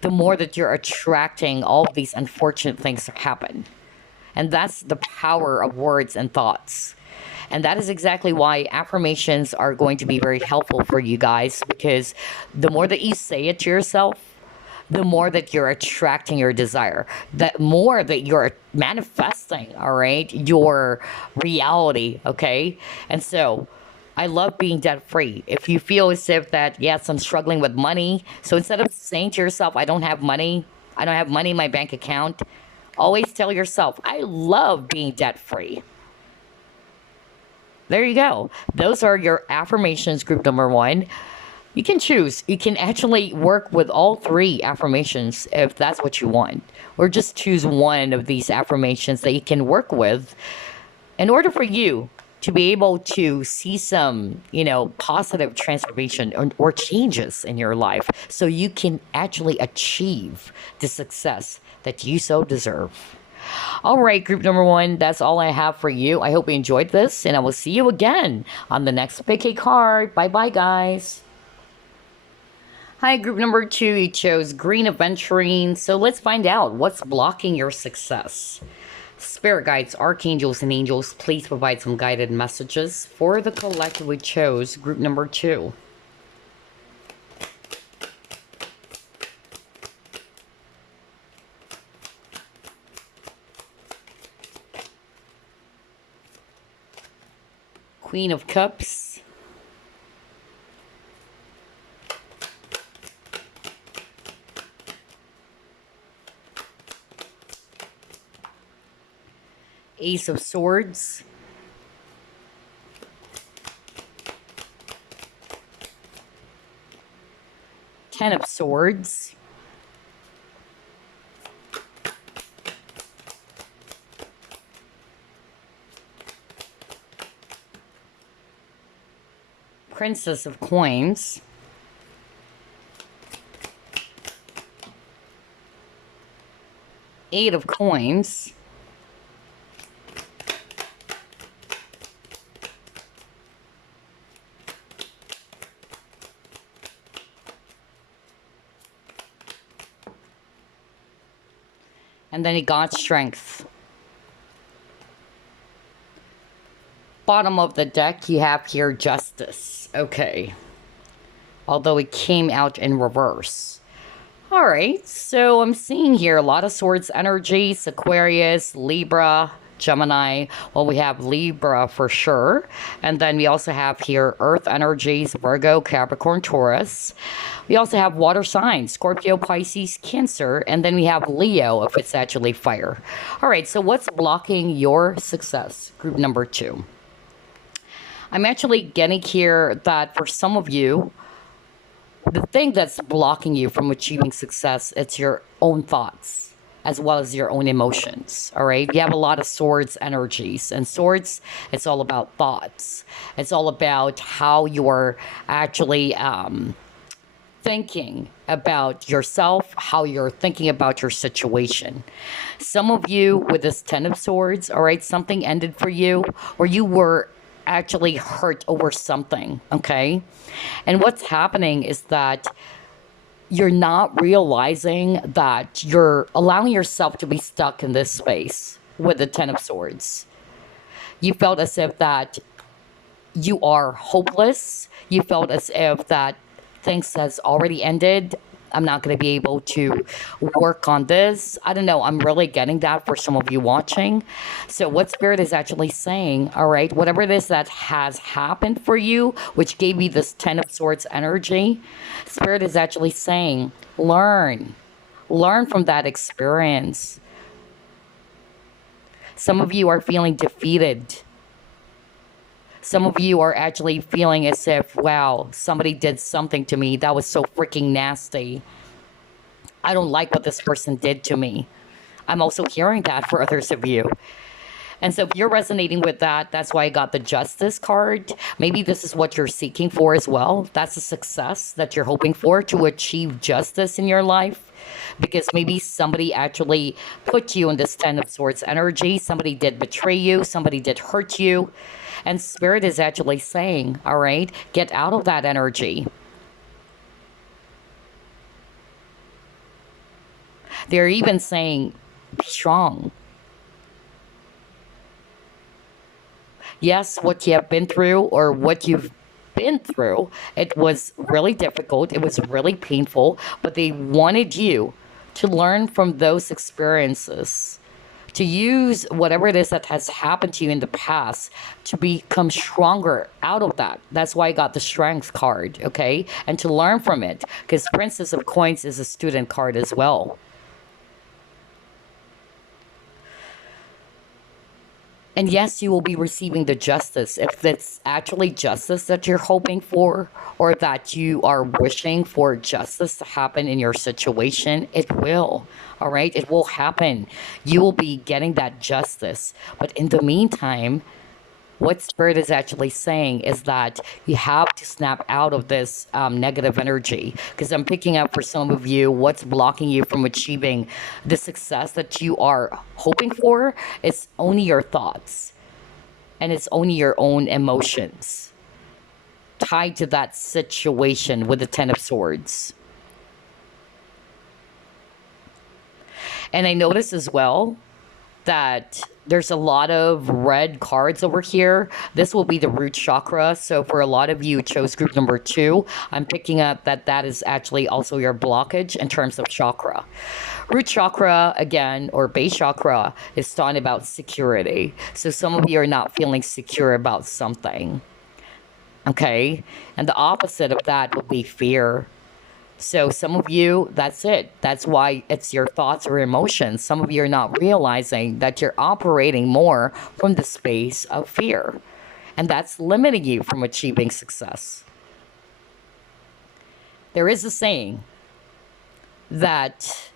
the more that you're attracting all of these unfortunate things to happen. And that's the power of words and thoughts. And that is exactly why affirmations are going to be very helpful for you guys, because the more that you say it to yourself, the more that you're attracting your desire, the more that you're manifesting, all right, your reality, okay? And so I love being debt free. If you feel as if that, yes, I'm struggling with money, so instead of saying to yourself, I don't have money in my bank account, always tell yourself, I love being debt free. There you go. Those are your affirmations, group number one. You can choose. You can actually work with all three affirmations if that's what you want. Or just choose one of these affirmations that you can work with in order for you to be able to see some, positive transformation or changes in your life so you can actually achieve the success that you so deserve. All right, group number one, that's all I have for you. I hope you enjoyed this, and I will see you again on the next PK card. Bye-bye, guys. Hi, group number two, you chose green Aventurine. So let's find out what's blocking your success. Spirit guides, archangels, and angels, please provide some guided messages for the collective we chose, group number two. Queen of Cups. Ace of Swords. Ten of Swords. Princess of Coins. Eight of Coins. And then he got Strength. Bottom of the deck, you have here Justice. Okay. Although it came out in reverse. Alright, so I'm seeing here a lot of Swords energies, Aquarius, Libra, Gemini. Well, we have Libra for sure. And then we also have here Earth energies, Virgo, Capricorn, Taurus. We also have water signs, Scorpio, Pisces, Cancer. And then we have Leo, if it's actually fire. Alright, so what's blocking your success? Group number two. I'm actually getting here that for some of you, the thing that's blocking you from achieving success, it's your own thoughts as well as your own emotions. All right. You have a lot of Swords energies, and Swords, it's all about thoughts. It's all about how you're actually thinking about yourself, how you're thinking about your situation. Some of you with this Ten of Swords, all right, something ended for you, or you were actually hurt over something, okay? And what's happening is that you're not realizing that you're allowing yourself to be stuck in this space with the Ten of Swords. You felt as if that you are hopeless. You felt as if that things has already ended. I'm not going to be able to work on this. I don't know. I'm really getting that for some of you watching. So what Spirit is actually saying, all right, whatever it is that has happened for you, which gave you this Ten of Swords energy, Spirit is actually saying, learn. Learn from that experience. Some of you are feeling defeated. Some of you are actually feeling as if, wow, somebody did something to me that was so freaking nasty. I don't like what this person did to me. I'm also hearing that for others of you. And so if you're resonating with that, that's why I got the Justice card. Maybe this is what you're seeking for as well. That's a success that you're hoping for, to achieve justice in your life. Because maybe somebody actually put you in this Ten of Swords energy. Somebody did betray you. Somebody did hurt you. And Spirit is actually saying, all right, get out of that energy. They're even saying, be strong. Yes, what you have been through, or what you've been through, it was really difficult. It was really painful, but they wanted you to learn from those experiences, to use whatever it is that has happened to you in the past to become stronger out of that. That's why I got the Strength card, okay? And to learn from it, because Princess of Coins is a student card as well. And yes, you will be receiving the justice. If it's actually justice that you're hoping for, or that you are wishing for justice to happen in your situation, it will. All right? It will happen. You will be getting that justice. But in the meantime, what Spirit is actually saying is that you have to snap out of this negative energy. Because I'm picking up for some of you, what's blocking you from achieving the success that you are hoping for is only your thoughts. And it's only your own emotions tied to that situation with the Ten of Swords. And I notice as well that there's a lot of red cards over here. This will be the root chakra. So for a lot of you who chose group number 2, I'm picking up that that is actually also your blockage in terms of chakra. Root chakra, again, or base chakra, is talking about security. So some of you are not feeling secure about something. Okay? And the opposite of that would be fear. So some of you, that's it. That's why it's your thoughts or emotions. Some of you are not realizing that you're operating more from the space of fear. And that's limiting you from achieving success. There is a saying that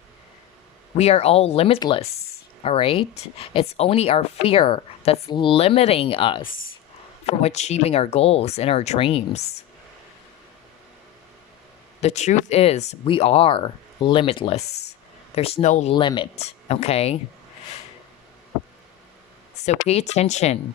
we are all limitless, all right? It's only our fear that's limiting us from achieving our goals and our dreams. The truth is, we are limitless. There's no limit, okay? So pay attention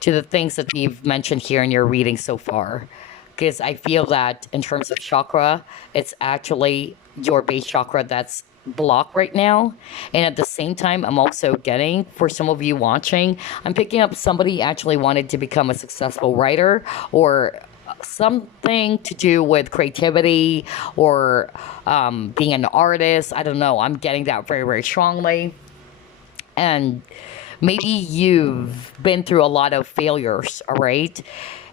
to the things that you've mentioned here in your reading so far. Because I feel that in terms of chakra, it's actually your base chakra that's blocked right now. And at the same time, I'm also getting, for some of you watching, I'm picking up somebody actually wanted to become a successful writer, or something to do with creativity, or being an artist. I don't know. I'm getting that very, very strongly. And maybe you've been through a lot of failures, all right?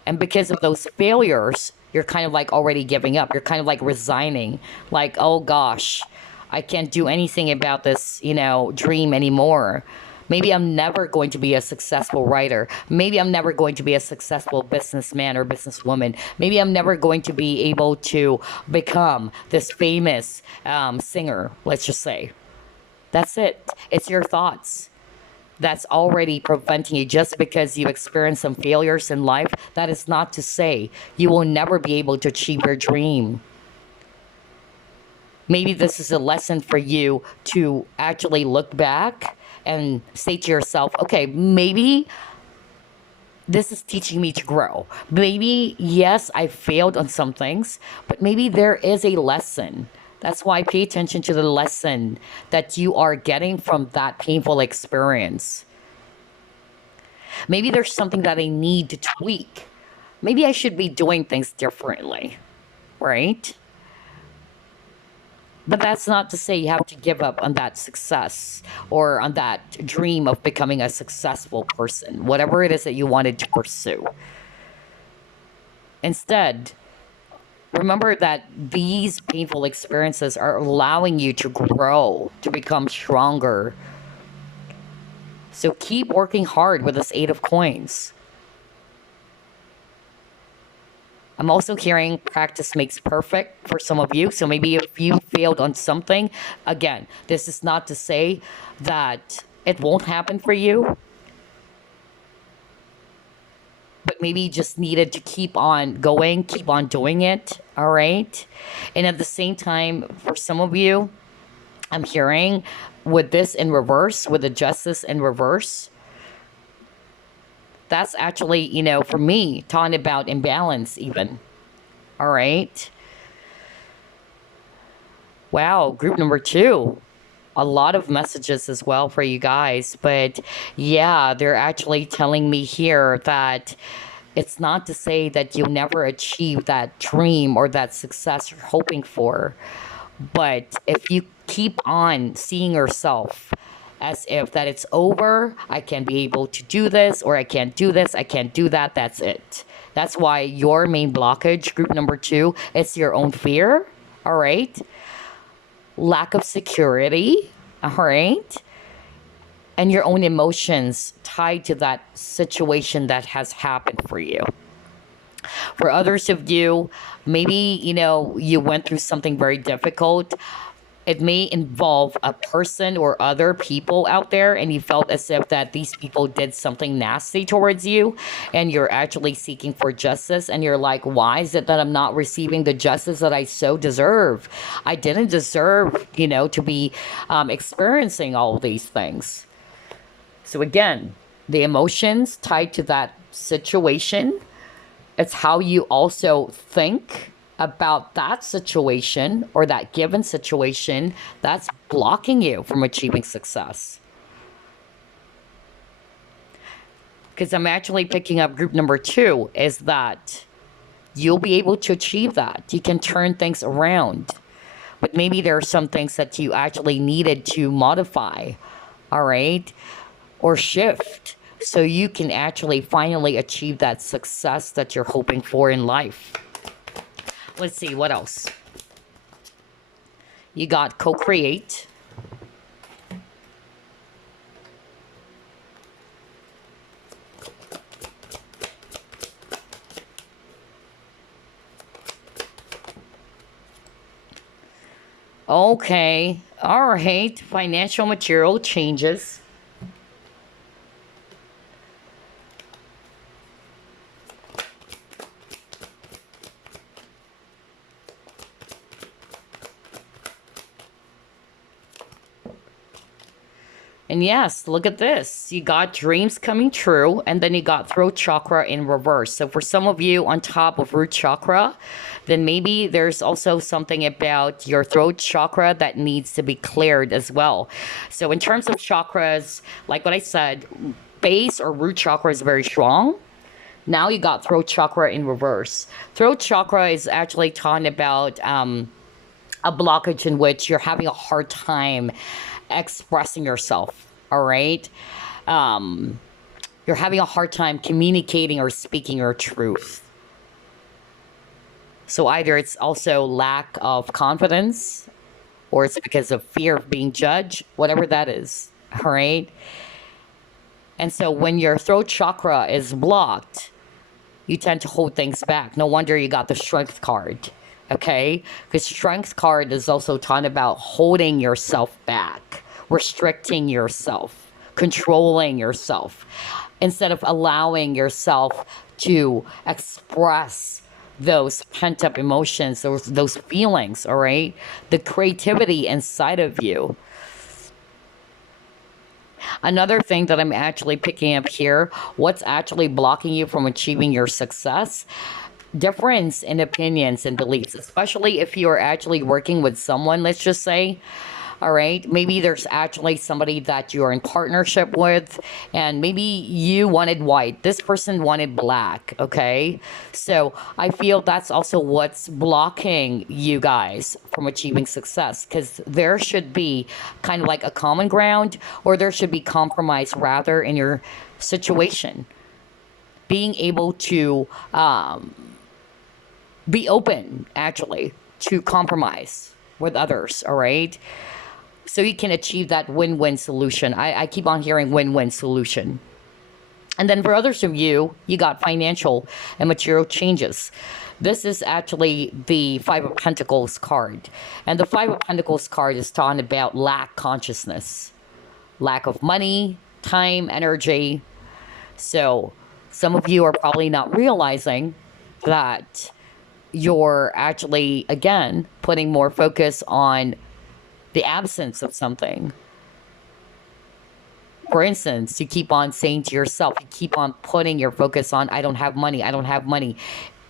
And because of those failures, you're kind of like already giving up. You're kind of like resigning. Like, oh gosh, I can't do anything about this, dream anymore. Maybe I'm never going to be a successful writer. Maybe I'm never going to be a successful businessman or businesswoman. Maybe I'm never going to be able to become this famous singer, let's just say. That's it. It's your thoughts that's already preventing you. Just because you experience some failures in life, that is not to say you will never be able to achieve your dream. Maybe this is a lesson for you to actually look back and say to yourself, okay, maybe this is teaching me to grow. Maybe, yes, I failed on some things, but maybe there is a lesson. That's why pay attention to the lesson that you are getting from that painful experience. Maybe there's something that I need to tweak. Maybe I should be doing things differently, right? But that's not to say you have to give up on that success or on that dream of becoming a successful person, whatever it is that you wanted to pursue. Instead, remember that these painful experiences are allowing you to grow, to become stronger. So keep working hard with this Eight of Coins. I'm also hearing practice makes perfect for some of you. So maybe if you failed on something, again, this is not to say that it won't happen for you, but maybe you just needed to keep on going, keep on doing it. All right. And at the same time, for some of you, I'm hearing with this in reverse, with the justice in reverse, that's actually, for me, talking about imbalance, even. All right. Wow. Group number 2. A lot of messages as well for you guys. But yeah, they're actually telling me here that it's not to say that you'll never achieve that dream or that success you're hoping for. But if you keep on seeing yourself as if that it's over, I can't be able to do this, or I can't do this, I can't do that, that's it. That's why your main blockage, group number 2, is your own fear, all right? Lack of security, all right? And your own emotions tied to that situation that has happened for you. For others of you, maybe, you went through something very difficult. It may involve a person or other people out there, and you felt as if that these people did something nasty towards you, and you're actually seeking for justice, and you're like, why is it that I'm not receiving the justice that I so deserve? I didn't deserve, to be experiencing all of these things. So again, the emotions tied to that situation, it's how you also think about that situation or that given situation that's blocking you from achieving success. Because I'm actually picking up group number 2 is that you'll be able to achieve that. You can turn things around. But maybe there are some things that you actually needed to modify, all right? Or shift so you can actually finally achieve that success that you're hoping for in life. Let's see, what else? You got co-create. Okay, all right. Financial material changes. And yes, look at this. You got dreams coming true, and then you got throat chakra in reverse. So for some of you on top of root chakra, then maybe there's also something about your throat chakra that needs to be cleared as well. So in terms of chakras, like what I said, base or root chakra is very strong. Now you got throat chakra in reverse. Throat chakra is actually talking about a blockage in which you're having a hard time expressing yourself, all right? You're having a hard time communicating or speaking your truth. So either it's also lack of confidence, or it's because of fear of being judged, whatever that is, all right? And so when your throat chakra is blocked, you tend to hold things back. No wonder you got the strength card. Okay? Because strength card is also talking about holding yourself back, restricting yourself, controlling yourself, instead of allowing yourself to express those pent-up emotions, those feelings, all right? The creativity inside of you. Another thing that I'm actually picking up here, what's actually blocking you from achieving your success? Difference in opinions and beliefs, especially if you're actually working with someone, let's just say, all right, maybe there's actually somebody that you're in partnership with, and maybe you wanted white, this person wanted black, okay? So I feel that's also what's blocking you guys from achieving success, because there should be kind of like a common ground, or there should be compromise rather in your situation. Being able to be open, actually, to compromise with others, all right? So you can achieve that win-win solution. I keep on hearing win-win solution. And then for others of you, you got financial and material changes. This is actually the Five of Pentacles card. And the Five of Pentacles card is talking about lack consciousness, lack of money, time, energy. So some of you are probably not realizing that you're actually, again, putting more focus on the absence of something. For instance, you keep on saying to yourself, you keep on putting your focus on, I don't have money, I don't have money.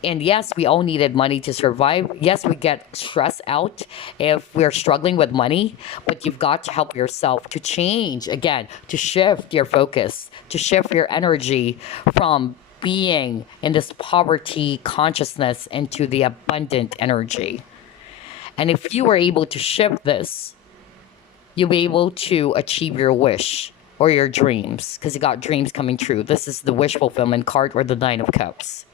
And yes, we all needed money to survive. Yes, we get stressed out if we're struggling with money, but you've got to help yourself to change again, to shift your focus, to shift your energy from being in this poverty consciousness into the abundant energy. And if you were able to shift this, you'll be able to achieve your wish or your dreams, because you got dreams coming true. This is the wish fulfillment card, or the Nine of Cups.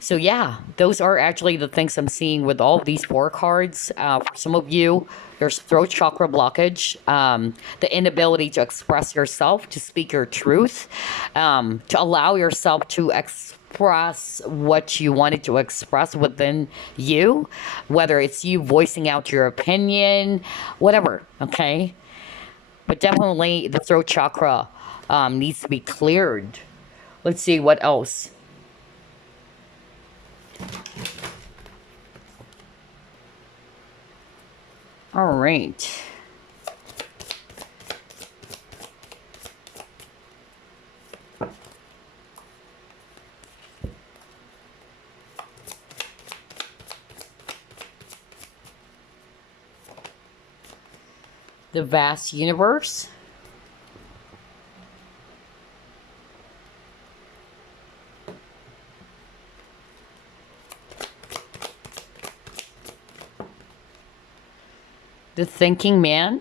So yeah, those are actually the things I'm seeing with all of these four cards. For some of you, there's throat chakra blockage, the inability to express yourself, to speak your truth, to allow yourself to express what you wanted to express within you, whether it's you voicing out your opinion, whatever, okay? But definitely the throat chakra needs to be cleared. Let's see what else. All right. The vast universe. The thinking man.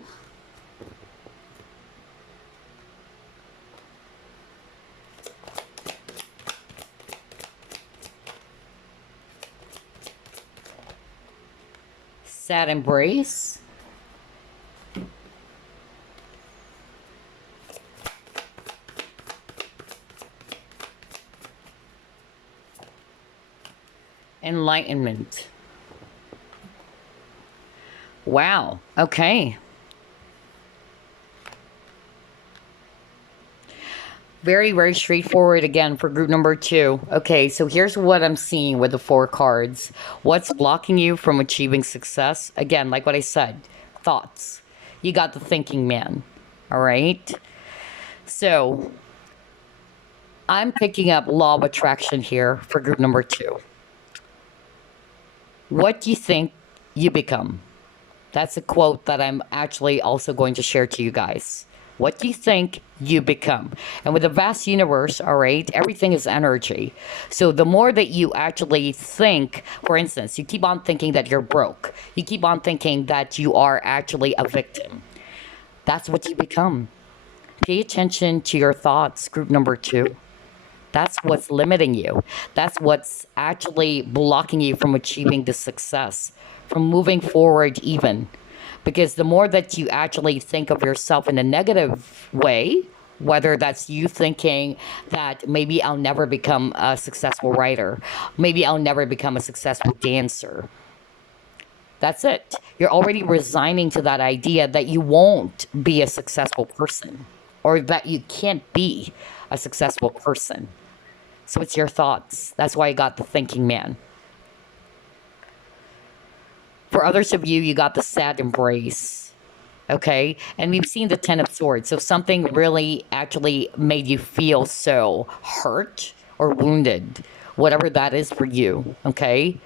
Sad embrace. Enlightenment. Wow. Okay. Very, very straightforward again for group number 2. Okay, so here's what I'm seeing with the 4 cards. What's blocking you from achieving success? Again, like what I said, thoughts. You got the thinking man. All right. So I'm picking up law of attraction here for group number 2. What do you think you become? That's a quote that I'm actually also going to share to you guys. What do you think you become? And with the vast universe, all right, everything is energy. So the more that you actually think, for instance, you keep on thinking that you're broke. You keep on thinking that you are actually a victim. That's what you become. Pay attention to your thoughts, group number 2. That's what's limiting you. That's what's actually blocking you from achieving the success, from moving forward even. Because the more that you actually think of yourself in a negative way, whether that's you thinking that maybe I'll never become a successful writer, maybe I'll never become a successful dancer. That's it. You're already resigning to that idea that you won't be a successful person, or that you can't be a successful person. So it's your thoughts. That's why you got the thinking man. For others of you, you got the sad embrace. Okay? And we've seen the Ten of Swords. So something really actually made you feel so hurt or wounded. Whatever that is for you. Okay?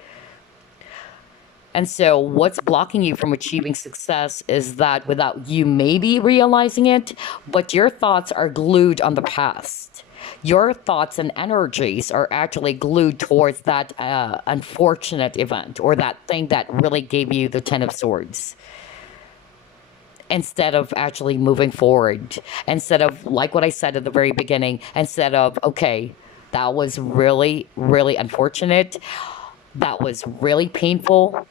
And so what's blocking you from achieving success is that without you maybe realizing it, but your thoughts are glued on the past. Your thoughts and energies are actually glued towards that unfortunate event, or that thing that really gave you the Ten of Swords. Instead of actually moving forward, instead of, like what I said at the very beginning, instead of, okay, that was really, really unfortunate. That was really painful,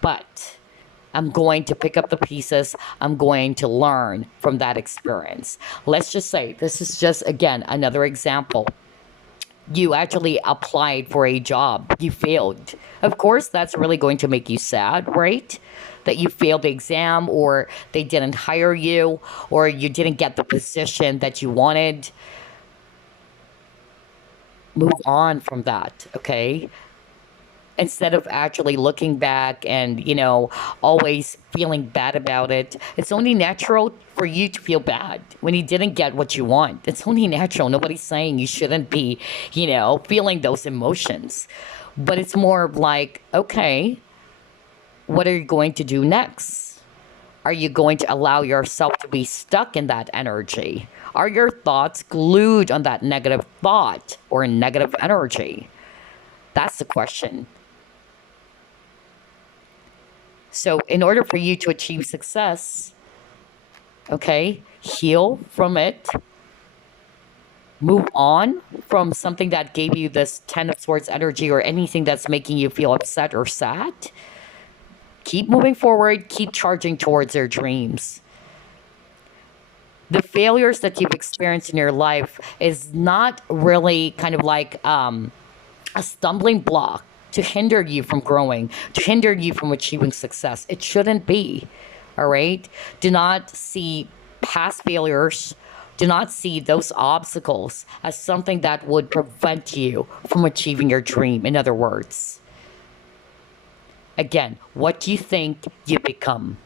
but I'm going to pick up the pieces. I'm going to learn from that experience. Let's just say this is just, again, another example. You actually applied for a job, you failed. Of course, that's really going to make you sad, right? That you failed the exam, or they didn't hire you, or you didn't get the position that you wanted. Move on from that, okay? Instead of actually looking back and, always feeling bad about it. It's only natural for you to feel bad when you didn't get what you want. It's only natural. Nobody's saying you shouldn't be, feeling those emotions. But it's more of like, okay, what are you going to do next? Are you going to allow yourself to be stuck in that energy? Are your thoughts glued on that negative thought or negative energy? That's the question. So, in order for you to achieve success, okay, heal from it, move on from something that gave you this Ten of Swords energy or anything that's making you feel upset or sad. Keep moving forward, keep charging towards your dreams. The failures that you've experienced in your life is not really kind of like a stumbling block to hinder you from growing, to hinder you from achieving success. It shouldn't be. All right? Do not see past failures, do not see those obstacles as something that would prevent you from achieving your dream. In other words, again, what do you think you become?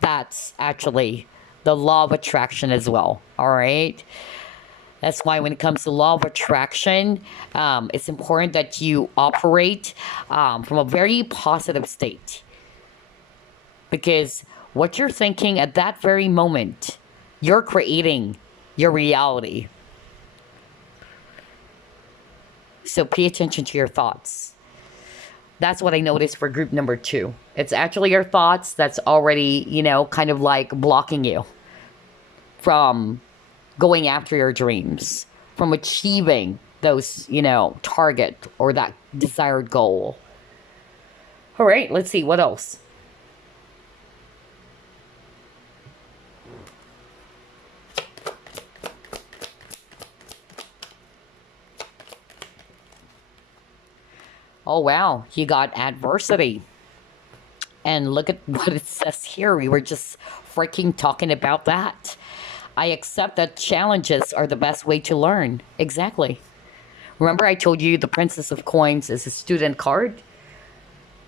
That's actually the law of attraction as well. All right? That's why when it comes to law of attraction, it's important that you operate from a very positive state. Because what you're thinking at that very moment, you're creating your reality. So pay attention to your thoughts. That's what I noticed for group number 2. It's actually your thoughts that's already, kind of like blocking you from going after your dreams, from achieving those, target or that desired goal. All right, let's see what else. Oh, wow, you got adversity. And look at what it says here. We were just freaking talking about that. I accept that challenges are the best way to learn. Exactly. Remember I told you the Princess of Coins is a student card?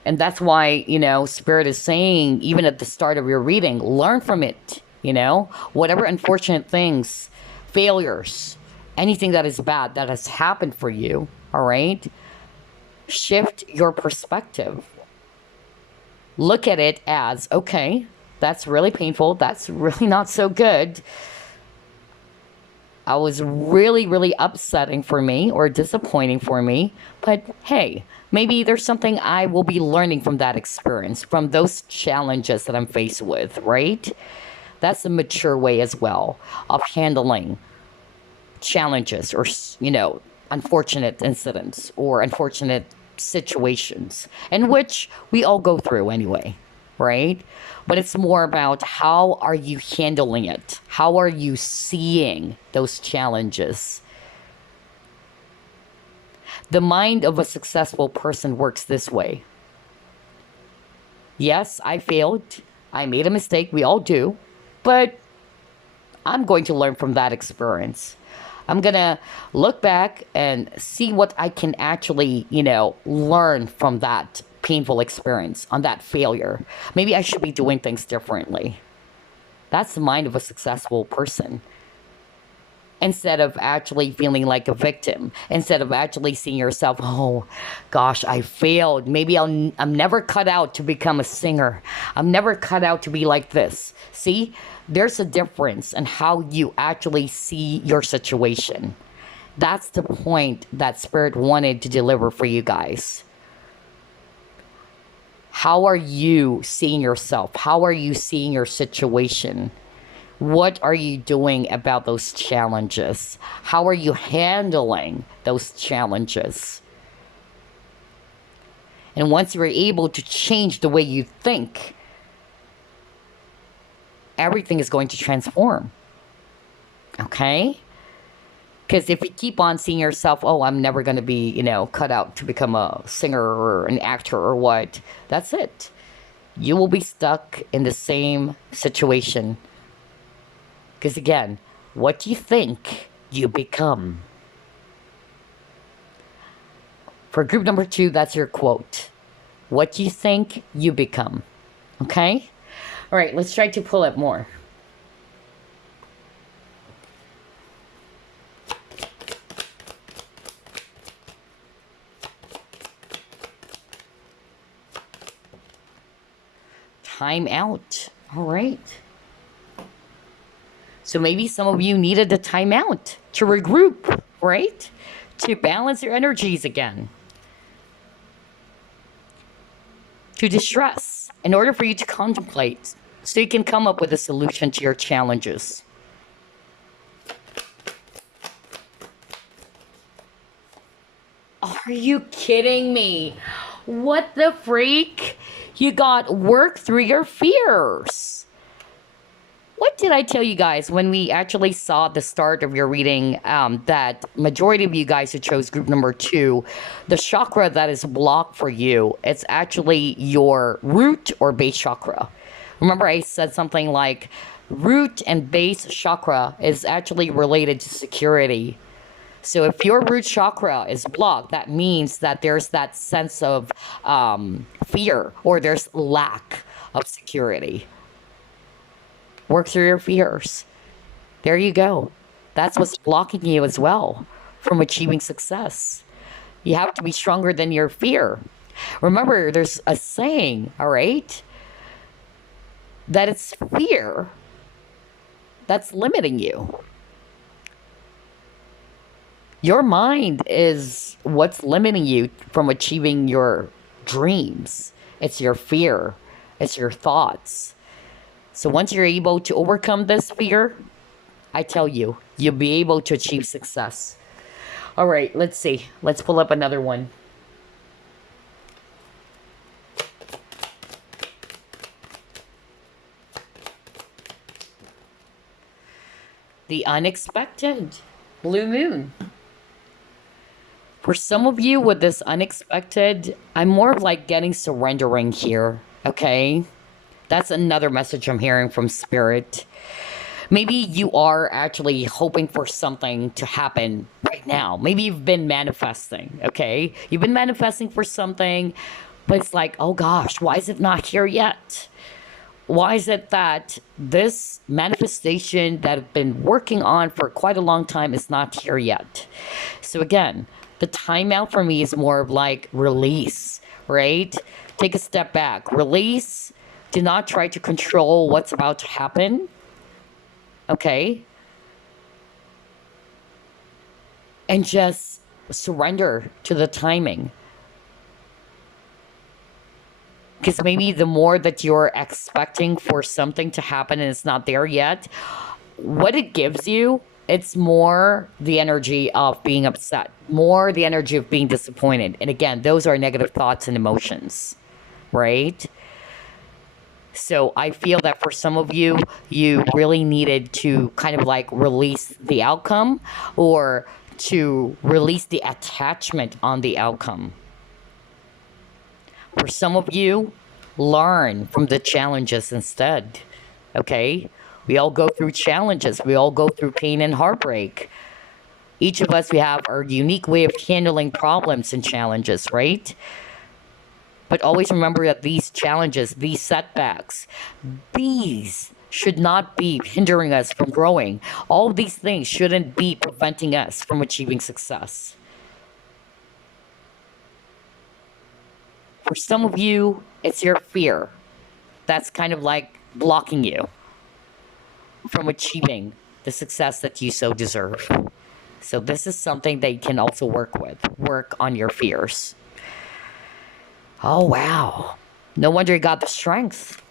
And that's why, Spirit is saying, even at the start of your reading, learn from it. Whatever unfortunate things, failures, anything that is bad that has happened for you, all right? Shift your perspective. Look at it as, okay, that's really painful. That's really not so good. I was really, really upsetting for me or disappointing for me. But hey, maybe there's something I will be learning from that experience, from those challenges that I'm faced with, right? That's a mature way as well of handling challenges or, unfortunate incidents or unfortunate situations in which we all go through anyway, right? But it's more about how are you handling it? How are you seeing those challenges? The mind of a successful person works this way. Yes, I failed. I made a mistake. We all do. But I'm going to learn from that experience. I'm going to look back and see what I can actually, learn from that painful experience, on that failure. Maybe I should be doing things differently. That's the mind of a successful person. Instead of actually feeling like a victim, instead of actually seeing yourself, oh gosh, I failed. Maybe I'm never cut out to become a singer. I'm never cut out to be like this. See, there's a difference in how you actually see your situation. That's the point that Spirit wanted to deliver for you guys. How are you seeing yourself? How are you seeing your situation? What are you doing about those challenges? How are you handling those challenges? And once you're able to change the way you think, everything is going to transform. Okay? Because if you keep on seeing yourself, oh, I'm never going to be, cut out to become a singer or an actor or what, that's it. You will be stuck in the same situation. Because again, what you think, you become. For group number 2, that's your quote. What you think, you become. Okay? All right, let's try to pull up more. Time out. All right. So maybe some of you needed a timeout to regroup, right? To balance your energies again. To distress in order for you to contemplate so you can come up with a solution to your challenges. Are you kidding me? What the freak? You got work through your fears. What did I tell you guys when we actually saw the start of your reading, that majority of you guys who chose group number 2, the chakra that is blocked for you, it's actually your root or base chakra. Remember I said something like root and base chakra is actually related to security. So if your root chakra is blocked, that means that there's that sense of fear, or there's lack of security. Work through your fears. There you go. That's what's blocking you as well from achieving success. You have to be stronger than your fear. Remember, there's a saying, all right, that it's fear that's limiting you. Your mind is what's limiting you from achieving your dreams. It's your fear. It's your thoughts. So once you're able to overcome this fear, I tell you, you'll be able to achieve success. All right, let's see. Let's pull up another one. The unexpected. Blue moon. For some of you with this unexpected, I'm more of like getting surrendering here, okay? That's another message I'm hearing from Spirit. Maybe you are actually hoping for something to happen right now. Maybe you've been manifesting, okay? You've been manifesting for something, but it's like, oh gosh, why is it not here yet? Why is it that this manifestation that I've been working on for quite a long time is not here yet? So again, the timeout for me is more of like release, right? Take a step back, release. Do not try to control what's about to happen, okay? And just surrender to the timing. Because maybe the more that you're expecting for something to happen and it's not there yet, what it gives you, it's more the energy of being upset, more the energy of being disappointed. And again, those are negative thoughts and emotions, right? So I feel that for some of you, you really needed to kind of like release the outcome, or to release the attachment on the outcome. For some of you, learn from the challenges instead, okay? We all go through challenges. We all go through pain and heartbreak. Each of us, we have our unique way of handling problems and challenges, right? But always remember that these challenges, these setbacks, these should not be hindering us from growing. All of these things shouldn't be preventing us from achieving success. For some of you, it's your fear that's kind of like blocking you from achieving the success that you so deserve. So this is something that you can also work with. Work on your fears. Oh, wow. No wonder you got the strength.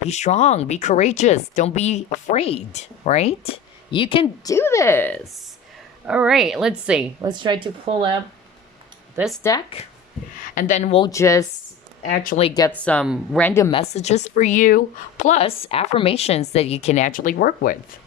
Be strong. Be courageous. Don't be afraid, right? You can do this. All right, let's see. Let's try to pull up this deck. And then we'll just actually get some random messages for you, plus affirmations that you can actually work with.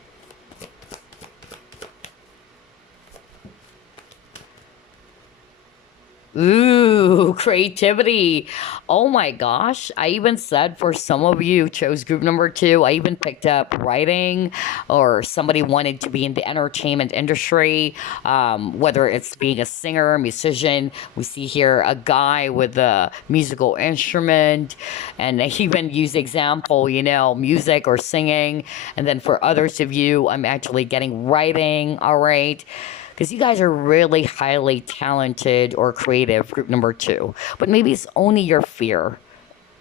Ooh, creativity. Oh my gosh. I even said for some of you chose group number 2, I even picked up writing, or somebody wanted to be in the entertainment industry, whether it's being a singer, musician. We see here a guy with a musical instrument, and I even use example, music or singing. And then for others of you, I'm actually getting writing. All right, because you guys are really highly talented or creative, group number 2. But maybe it's only your fear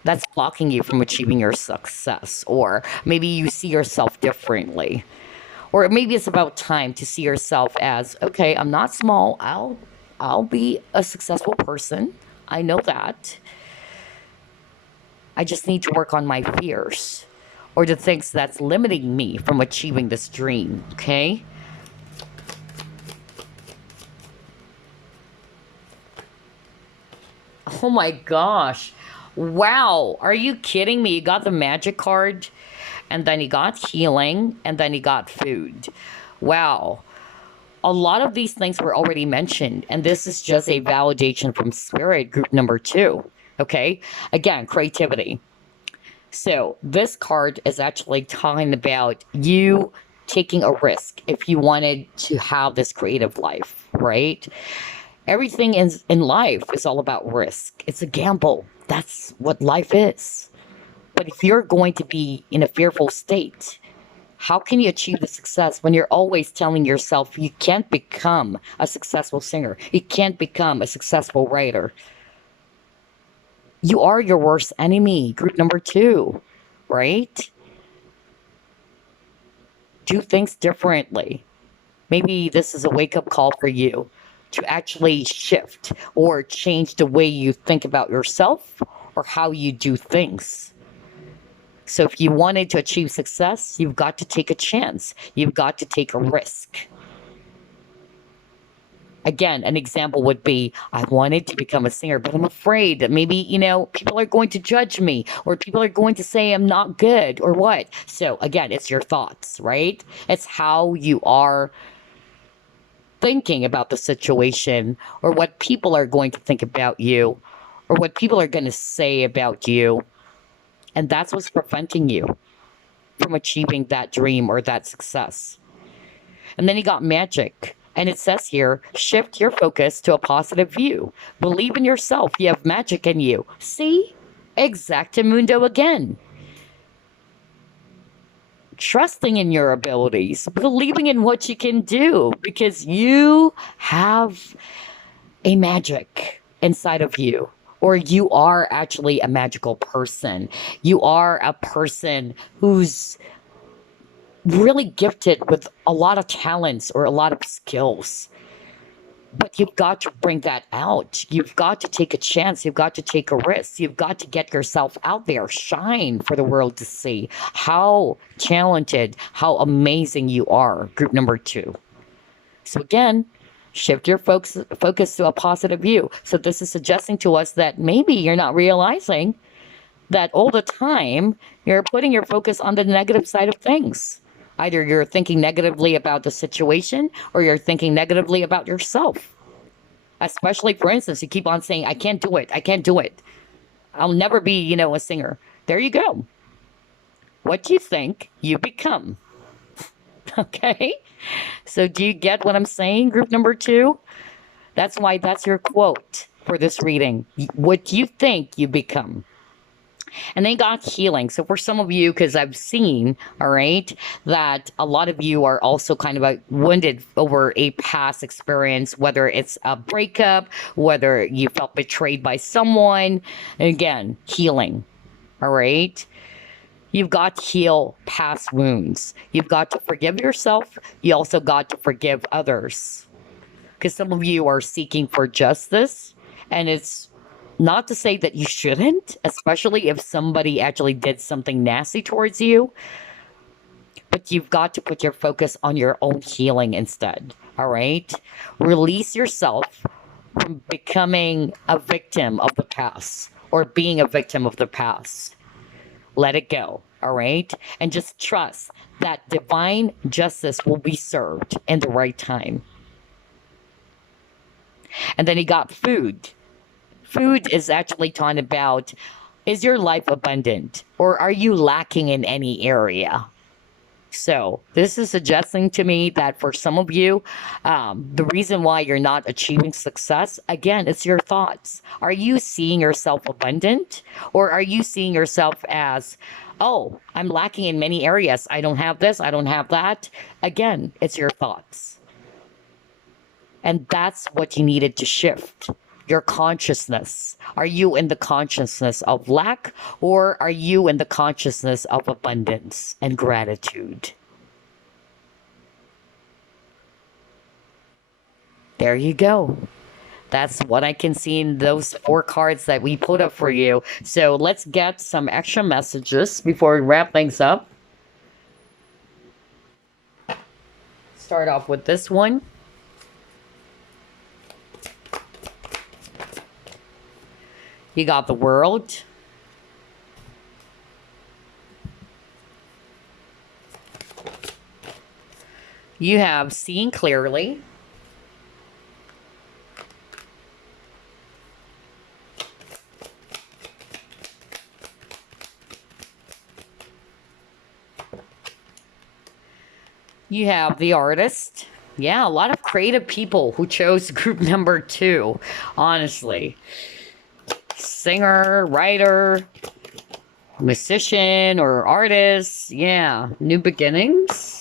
that's blocking you from achieving your success, or maybe you see yourself differently, or maybe it's about time to see yourself as, okay, I'm not small. I'll be a successful person. I know that. I just need to work on my fears or the things that's limiting me from achieving this dream. Okay. Oh my gosh. Wow. Are you kidding me? You got the magic card, and then you got healing, and then you got food. Wow. A lot of these things were already mentioned, and this is just a validation from spirit, group number 2. Okay. Again, creativity. So this card is actually talking about you taking a risk if you wanted to have this creative life, right? Everything in life is all about risk. It's a gamble. That's what life is. But if you're going to be in a fearful state, how can you achieve the success when you're always telling yourself you can't become a successful singer? You can't become a successful writer. You are your worst enemy, group number 2, right? Do things differently. Maybe this is a wake up call for you to actually shift or change the way you think about yourself or how you do things. So if you wanted to achieve success, you've got to take a chance. You've got to take a risk. Again, an example would be, I wanted to become a singer, but I'm afraid that maybe, people are going to judge me, or people are going to say I'm not good, or what. So again, it's your thoughts, right? It's how you are thinking about the situation, or what people are going to think about you, or what people are going to say about you. And that's what's preventing you from achieving that dream or that success. And then you got magic. And it says here, shift your focus to a positive view. Believe in yourself. You have magic in you. See? Exactamundo again. Trusting in your abilities, believing in what you can do, because you have a magic inside of you, or you are actually a magical person. You are a person who's really gifted with a lot of talents or a lot of skills. But you've got to bring that out. You've got to take a chance. You've got to take a risk. You've got to get yourself out there, shine for the world to see how talented, how amazing you are, group number 2. So again, shift your focus to a positive view. So this is suggesting to us that maybe you're not realizing that all the time you're putting your focus on the negative side of things. Either you're thinking negatively about the situation, or you're thinking negatively about yourself. Especially, for instance, you keep on saying, I can't do it. I can't do it. I'll never be, a singer. There you go. What do you think you become? Okay. So do you get what I'm saying, group number 2? That's why that's your quote for this reading. What do you think you become? And they got healing. So for some of you, because I've seen, all right, that a lot of you are also kind of wounded over a past experience, whether it's a breakup, whether you felt betrayed by someone. And again, healing. All right. You've got to heal past wounds. You've got to forgive yourself. You also got to forgive others. Because some of you are seeking for justice, and it's not to say that you shouldn't, especially if somebody actually did something nasty towards you. But you've got to put your focus on your own healing instead. All right? Release yourself from becoming a victim of the past or being a victim of the past. Let it go, all right? And just trust that divine justice will be served in the right time. And then he got food. Food is actually talking about, is your life abundant or are you lacking in any area? So this is suggesting to me that for some of you, the reason why you're not achieving success, again, it's your thoughts. Are you seeing yourself abundant or are you seeing yourself as, oh, I'm lacking in many areas. I don't have this. I don't have that. Again, it's your thoughts. And that's what you needed to shift. Your consciousness. Are you in the consciousness of lack or are you in the consciousness of abundance and gratitude? There you go. That's what I can see in those 4 cards that we put up for you. So let's get some extra messages before we wrap things up. Start off with this one. You got the World. You have Seeing Clearly. You have The Artist. Yeah, a lot of creative people who chose group number 2, honestly. Singer, writer, musician, or artist. Yeah, new beginnings.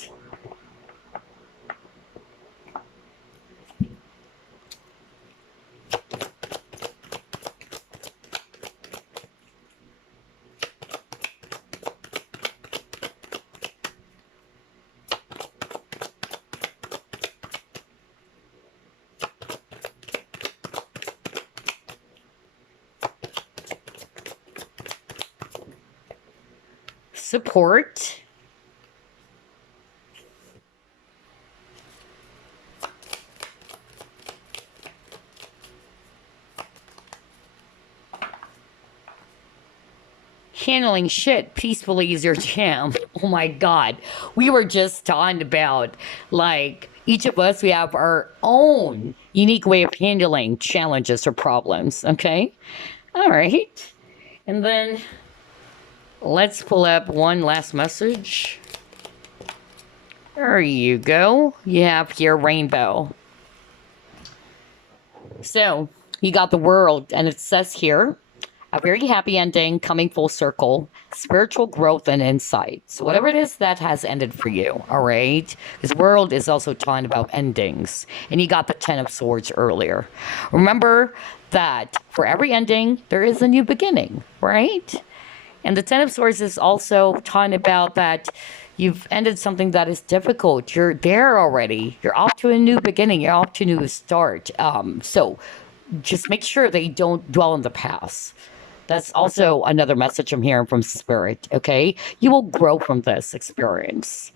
Support. Handling shit peacefully is your jam. Oh my God. We were just talking about, like, each of us, we have our own unique way of handling challenges or problems. Okay. All right. And then let's pull up one last message. There you go. You have your rainbow. So you got the World, and it says here, a very happy ending, coming full circle, spiritual growth and insight. So whatever it is that has ended for you, all right? This World is also talking about endings. And you got the 10 of Swords earlier. Remember that for every ending, there is a new beginning, right? And the 10 of Swords is also talking about that you've ended something that is difficult. You're there already. You're off to a new beginning. You're off to a new start. So just make sure that you don't dwell in the past. That's also another message I'm hearing from Spirit, okay? You will grow from this experience.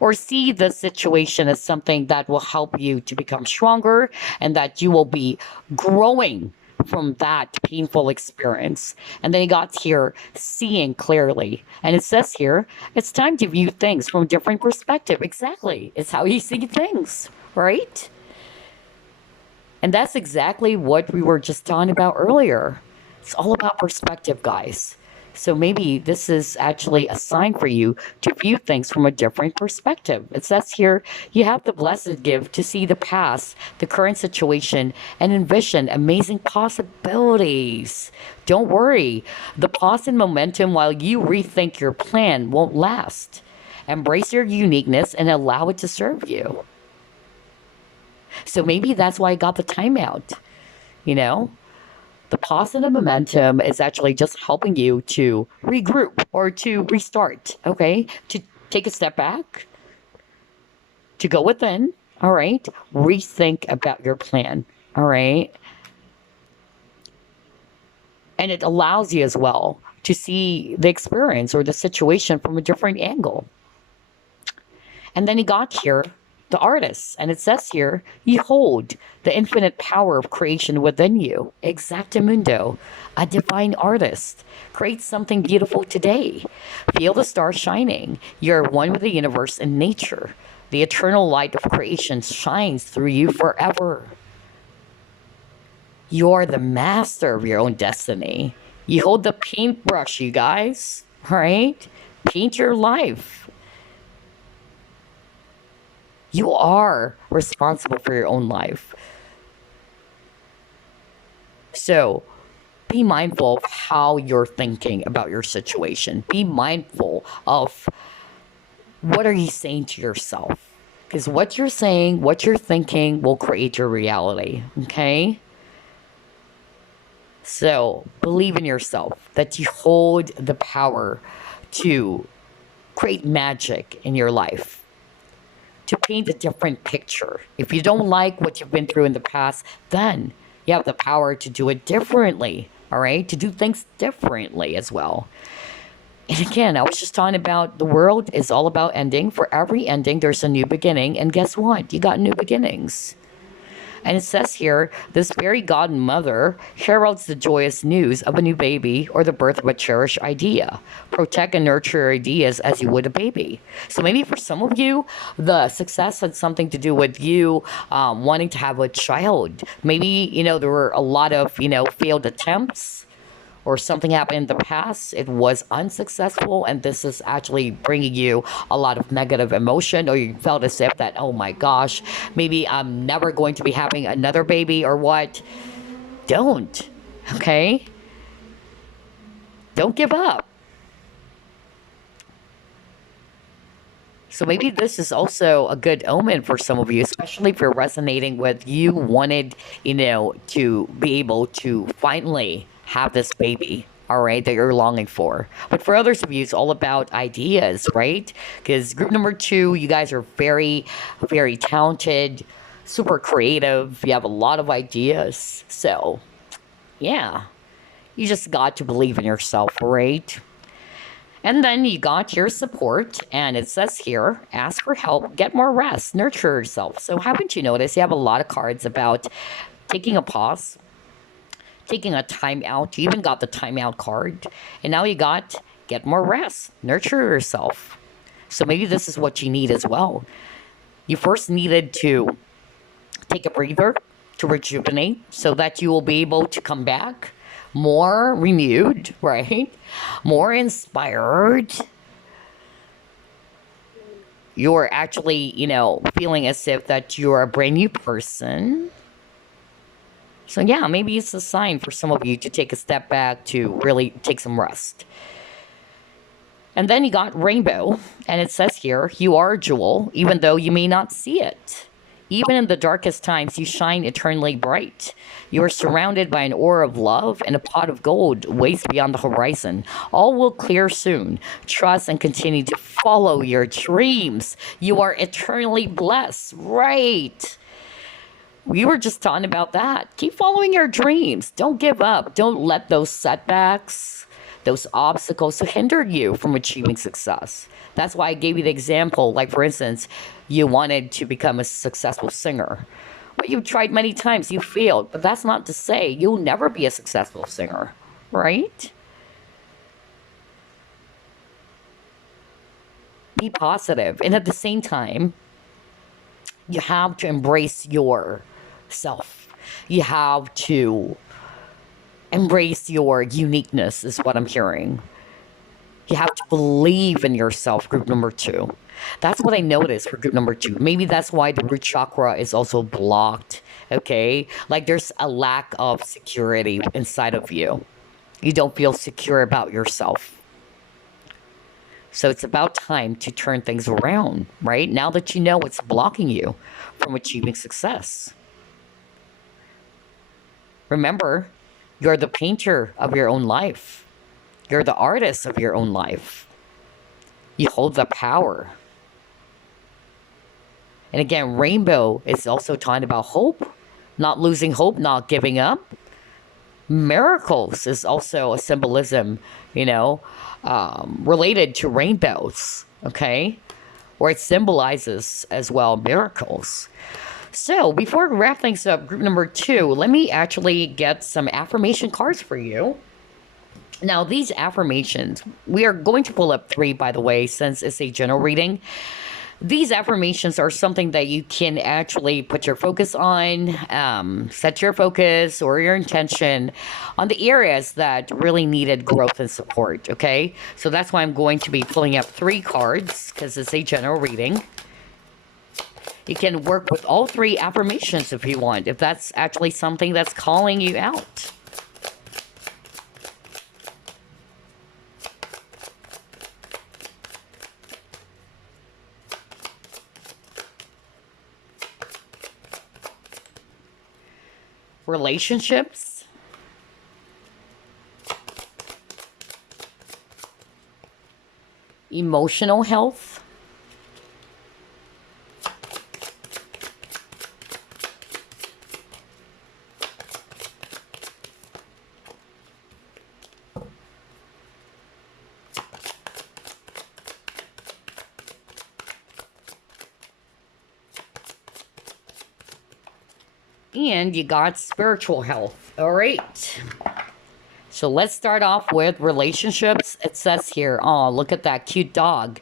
Or see the situation as something that will help you to become stronger and that you will be growing from that painful experience. And then you got here, Seeing Clearly. And it says here, it's time to view things from a different perspective. Exactly. It's how you see things, right? And that's exactly what we were just talking about earlier. It's all about perspective, guys. So maybe this is actually a sign for you to view things from a different perspective. It says here, you have the blessed gift to see the past, the current situation, and envision amazing possibilities. Don't worry. The pause and momentum while you rethink your plan won't last. Embrace your uniqueness and allow it to serve you. So maybe that's why I got the timeout, you know? The positive momentum is actually just helping you to regroup or to restart, okay? To take a step back, to go within, all right? Rethink about your plan, all right? And it allows you as well to see the experience or the situation from a different angle. And then you got here, the artist. And it says here, you hold the infinite power of creation within you. Exactamundo, a divine artist. Create something beautiful today. Feel the stars shining. You're one with the universe and nature. The eternal light of creation shines through you forever. You're the master of your own destiny. You hold the paintbrush, you guys. Right? Paint your life. You are responsible for your own life. So be mindful of how you're thinking about your situation. Be mindful of what are you saying to yourself. Because what you're saying, what you're thinking will create your reality. Okay? So believe in yourself that you hold the power to create magic in your life, to paint a different picture. If you don't like what you've been through in the past, then you have the power to do it differently, all right? To do things differently as well. And again, I was just talking about the world is all about ending. For every ending, there's a new beginning. And guess what? You got new beginnings. And it says here, this fairy godmother heralds the joyous news of a new baby or the birth of a cherished idea. Protect and nurture your ideas as you would a baby. So maybe for some of you, the success had something to do with you wanting to have a child. Maybe, there were a lot of, failed attempts, or something happened in the past, it was unsuccessful, and this is actually bringing you a lot of negative emotion, or you felt as if that, oh my gosh, maybe I'm never going to be having another baby or what. Don't, okay? Don't give up. So maybe this is also a good omen for some of you, especially if you're resonating with you wanted, to be able to finally have this baby, all right, that you're longing for. But for others of you, it's all about ideas, right? Because group number 2, you guys are very, very talented, super creative. You have a lot of ideas. So, yeah, you just got to believe in yourself, right? And then you got your support, and it says here, ask for help, get more rest, nurture yourself. So haven't you noticed you have a lot of cards about taking a pause, taking a time out. You even got the timeout card. And now you got get more rest, nurture yourself. So maybe this is what you need as well. You first needed to take a breather to rejuvenate so that you will be able to come back more renewed, right? More inspired. You're actually, feeling as if that you're a brand new person. So yeah, maybe it's a sign for some of you to take a step back to really take some rest. And then you got rainbow, and it says here, you are a jewel, even though you may not see it. Even in the darkest times, you shine eternally bright. You are surrounded by an aura of love, and a pot of gold waits beyond the horizon. All will clear soon. Trust and continue to follow your dreams. You are eternally blessed, right? We were just talking about that. Keep following your dreams. Don't give up. Don't let those setbacks, those obstacles hinder you from achieving success. That's why I gave you the example. Like, for instance, you wanted to become a successful singer. But you've tried many times. You failed. But that's not to say you'll never be a successful singer. Right? Be positive. And at the same time, you have to embrace yourself. You have to embrace your uniqueness, is what I'm hearing. You have to believe in yourself, group number 2. That's what I noticed for group number 2. Maybe that's why the root chakra is also blocked, okay? Like there's a lack of security inside of you. You don't feel secure about yourself. So it's about time to turn things around, right? Now that you know what's blocking you from achieving success. Remember, you're the painter of your own life. You're the artist of your own life. You hold the power. And again, rainbow is also talking about hope, not losing hope, not giving up. Miracles is also a symbolism, related to rainbows, okay? or it symbolizes as well miracles. So before we wrap things up, group number 2, let me actually get some affirmation cards for you. Now, these affirmations, we are going to pull up 3, by the way, since it's a general reading. These affirmations are something that you can actually put your focus on, set your focus or your intention on the areas that really needed growth and support, okay? So that's why I'm going to be pulling up 3 cards, because it's a general reading. You can work with all 3 affirmations if you want, if that's actually something that's calling you out. Relationships, emotional health, and you got spiritual health. All right. So let's start off with relationships. It says here, oh, look at that cute dog.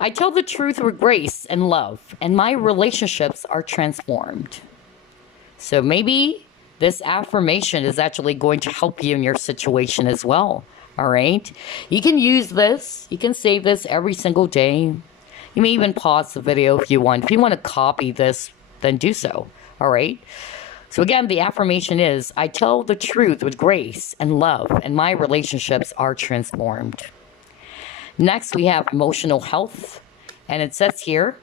I tell the truth with grace and love, and my relationships are transformed. So maybe this affirmation is actually going to help you in your situation as well. All right. You can use this. You can save this every single day. You may even pause the video if you want. If you want to copy this, then do so. All right. So again, the affirmation is, I tell the truth with grace and love, and my relationships are transformed. Next, we have emotional health. And it says here,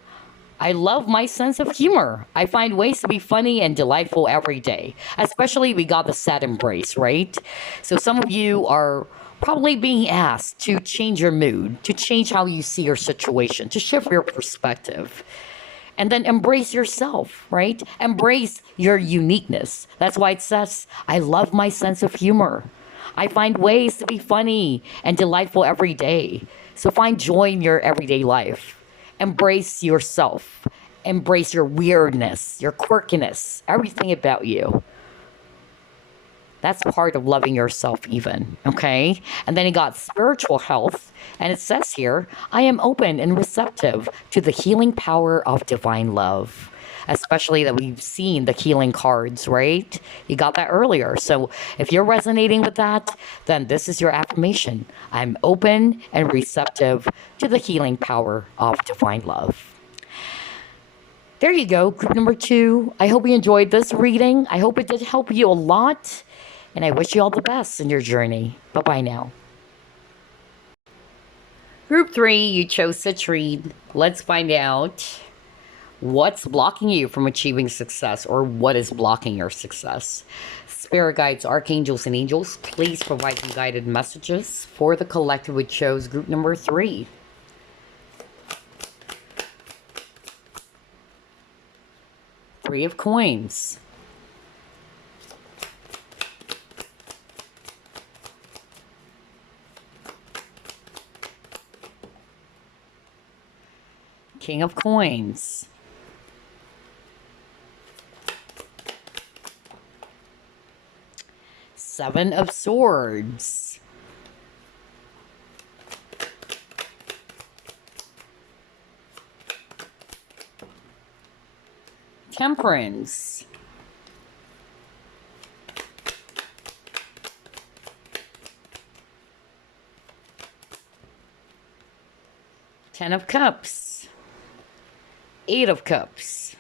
I love my sense of humor. I find ways to be funny and delightful every day. Especially, we got the sad embrace, right? So some of you are probably being asked to change your mood, to change how you see your situation, to shift your perspective. And then embrace yourself, right? Embrace your uniqueness. That's why it says, I love my sense of humor. I find ways to be funny and delightful every day. So find joy in your everyday life. Embrace yourself. Embrace your weirdness, your quirkiness, everything about you. That's part of loving yourself even, okay? And then you got spiritual health. And it says here, I am open and receptive to the healing power of divine love. Especially that we've seen the healing cards, right? You got that earlier. So if you're resonating with that, then this is your affirmation. I'm open and receptive to the healing power of divine love. There you go, group number 2. I hope you enjoyed this reading. I hope it did help you a lot. And I wish you all the best in your journey. Bye-bye now. Group 3, you chose Citrine. Let's find out what's blocking you from achieving success, or what is blocking your success. Spirit guides, archangels, and angels, please provide some guided messages for the collective who chose group number 3. Three of Coins. King of Coins. Seven of Swords. Temperance. Ten of Cups. Eight of Cups.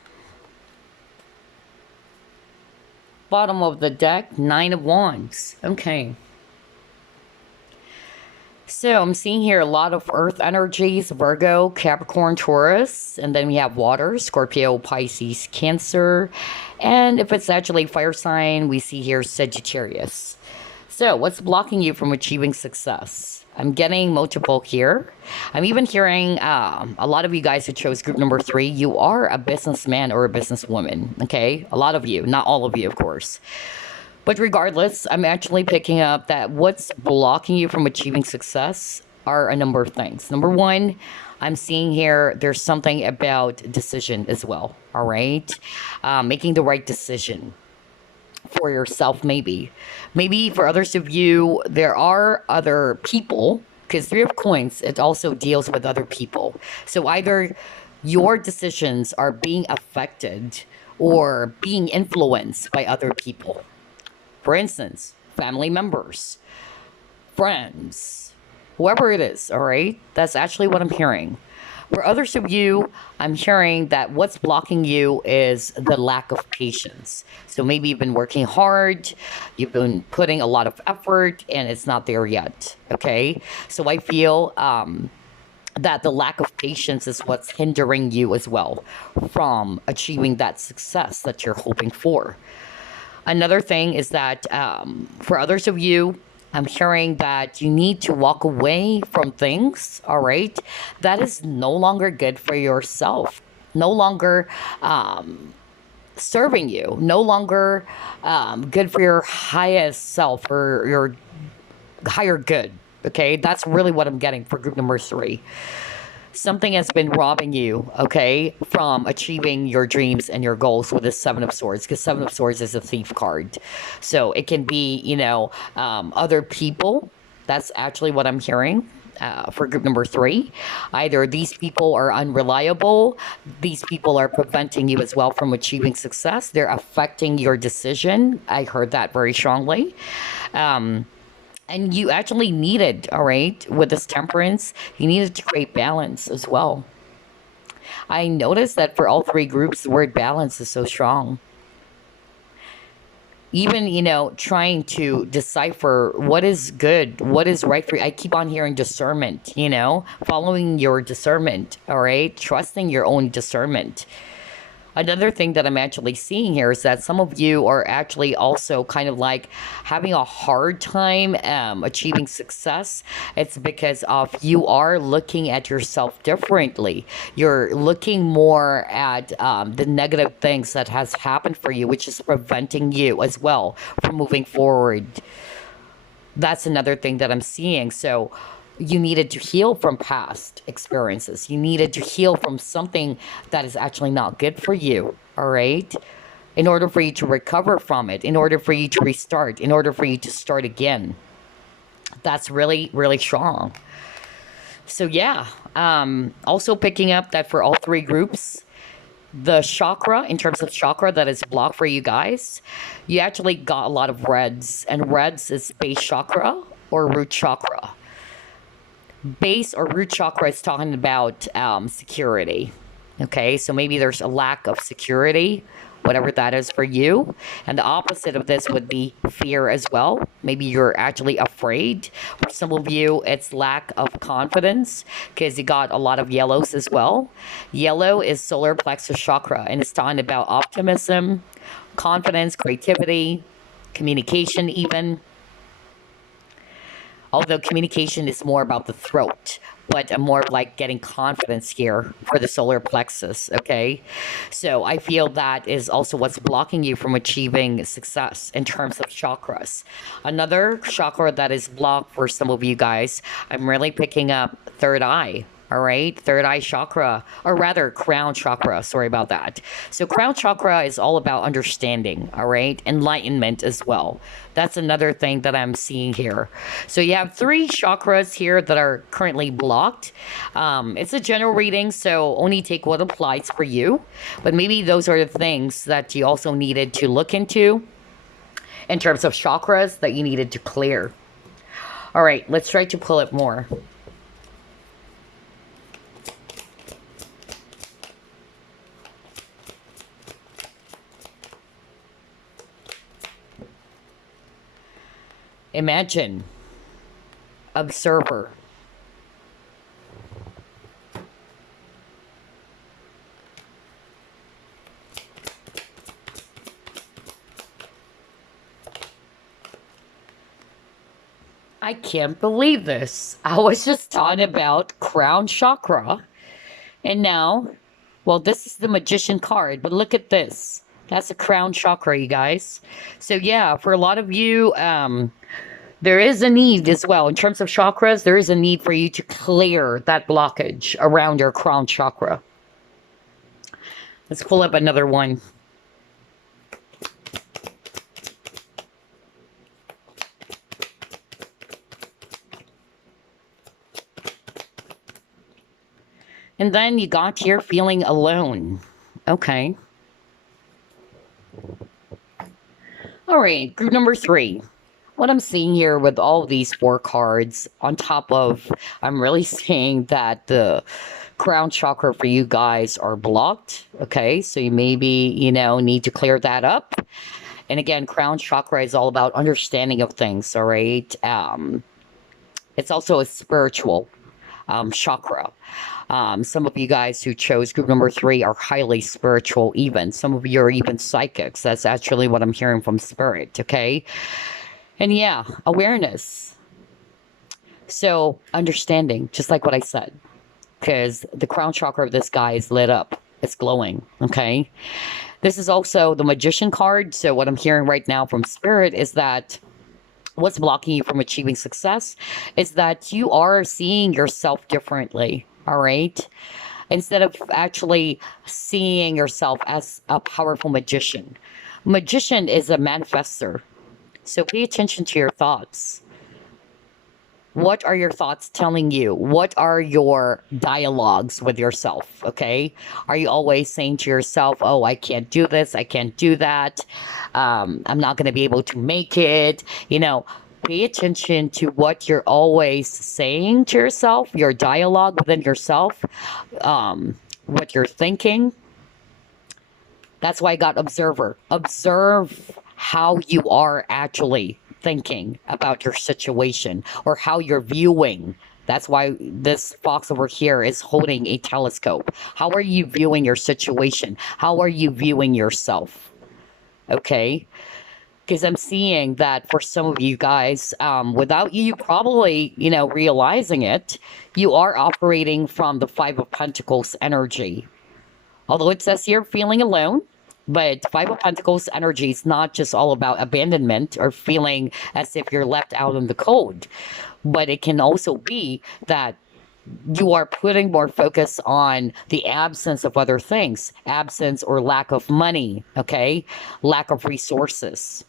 Bottom of the deck, Nine of Wands. Okay. So I'm seeing here a lot of earth energies, Virgo, Capricorn, Taurus, and then we have water, Scorpio, Pisces, Cancer, and if it's actually fire sign, we see here Sagittarius. So what's blocking you from achieving success? I'm getting multiple here. I'm even hearing a lot of you guys who chose group number 3, you are a businessman or a businesswoman, okay? A lot of you, not all of you, of course. But regardless, I'm actually picking up that what's blocking you from achieving success are a number of things. Number one, I'm seeing here there's something about decision as well. All right, making the right decision for yourself, maybe. Maybe for others of you, there are other people, because Three of Coins, it also deals with other people. So either your decisions are being affected or being influenced by other people. For instance, family members, friends, whoever it is, all right? That's actually what I'm hearing. For others of you, I'm hearing that what's blocking you is the lack of patience. So maybe you've been working hard, you've been putting a lot of effort, and it's not there yet. Okay. So I feel that the lack of patience is what's hindering you as well from achieving that success that you're hoping for. Another thing is that for others of you, I'm hearing that you need to walk away from things, all right, that is no longer good for yourself, no longer serving you, no longer good for your highest self or your higher good. Okay, that's really what I'm getting for group number three. Something has been robbing you, okay, from achieving your dreams and your goals with the Seven of Swords, because Seven of Swords is a thief card. So it can be, other people. That's actually what I'm hearing. For group number three, either these people are unreliable, these people are preventing you as well from achieving success, they're affecting your decision. I heard that very strongly. And you actually needed, all right, with this temperance, you needed to create balance as well. I noticed that for all three groups, the word balance is so strong. Even, trying to decipher what is good, what is right for you. I keep on hearing discernment, following your discernment, all right, trusting your own discernment. Another thing that I'm actually seeing here is that some of you are actually also kind of like having a hard time achieving success. It's because of you are looking at yourself differently. You're looking more at the negative things that has happened for you, which is preventing you as well from moving forward. That's another thing that I'm seeing. So you needed to heal from past experiences. You needed to heal from something that is actually not good for you, all right? In order for you to recover from it, in order for you to restart, in order for you to start again. That's really, really strong. So, yeah, also picking up that for all three groups, the chakra, in terms of chakra that is blocked for you guys, you actually got a lot of reds, and reds is base chakra or root chakra. Base or root chakra is talking about security. Okay, so maybe there's a lack of security, whatever that is for you. And the opposite of this would be fear as well. Maybe you're actually afraid. For some of you, it's lack of confidence because you got a lot of yellows as well. Yellow is solar plexus chakra, and it's talking about optimism, confidence, creativity, communication, even. Although communication is more about the throat, but I'm more of like getting confidence here for the solar plexus, okay? So I feel that is also what's blocking you from achieving success in terms of chakras. Another chakra that is blocked for some of you guys, I'm really picking up third eye. All right, third eye chakra, or rather crown chakra. Sorry about that. So crown chakra is all about understanding, all right, enlightenment as well. That's another thing that I'm seeing here. So you have three chakras here that are currently blocked. It's a general reading, so only take what applies for you. But maybe those are the things that you also needed to look into in terms of chakras that you needed to clear. All right, let's try to pull it more. Imagine, observer. I can't believe this. I was just talking about crown chakra. And now, well, this is the magician card, but look at this. That's a crown chakra, you guys. So yeah, for a lot of you, There is a need as well. In terms of chakras, there is a need for you to clear that blockage around your crown chakra. Let's pull up another one. And then you got here feeling alone. Okay. All right, group number 3. What I'm seeing here with all these 4 cards, on top of, I'm really seeing that the crown chakra for you guys are blocked. Okay, so you maybe, need to clear that up. And again, crown chakra is all about understanding of things, all right? It's also a spiritual chakra. Some of you guys who chose group number 3 are highly spiritual even. Some of you are even psychics. That's actually what I'm hearing from spirit, okay? And yeah, awareness. So understanding, just like what I said. Because the crown chakra of this guy is lit up. It's glowing, okay? This is also the magician card. So what I'm hearing right now from spirit is that what's blocking you from achieving success is that you are seeing yourself differently, all right? Instead of actually seeing yourself as a powerful magician. Magician is a manifester. So pay attention to your thoughts. What are your thoughts telling you? What are your dialogues with yourself, okay? Are you always saying to yourself, oh, I can't do this, I can't do that, I'm not going to be able to make it? Pay attention to what you're always saying to yourself, your dialogue within yourself, what you're thinking. That's why I got observer. Observe how you are actually thinking about your situation or how you're viewing. That's why this fox over here is holding a telescope. How are you viewing your situation? How are you viewing yourself? Okay? Because I'm seeing that for some of you guys, without you probably, realizing it, you are operating from the 5 of Pentacles energy. Although it says here feeling alone, but 5 of Pentacles energy is not just all about abandonment or feeling as if you're left out in the cold. But it can also be that you are putting more focus on the absence of other things. Absence or lack of money, okay? Lack of resources.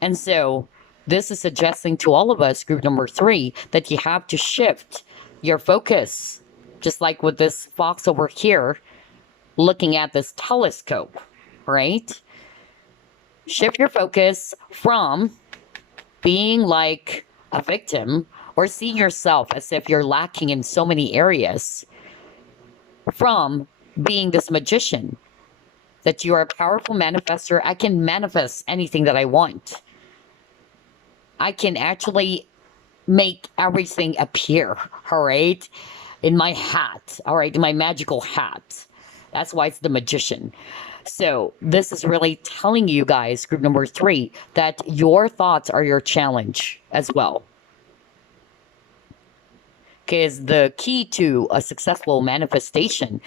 And so this is suggesting to all of us, group number 3, that you have to shift your focus. Just like with this fox over here, looking at this telescope, right? Shift your focus from being like a victim or seeing yourself as if you're lacking in so many areas, from being this magician, that you are a powerful manifester. I can manifest anything that I want. I can actually make everything appear, all right? In my hat, all right? In my magical hat. That's why it's the magician. So this is really telling you guys, group number 3, that your thoughts are your challenge as well. Because the key to a successful manifestation,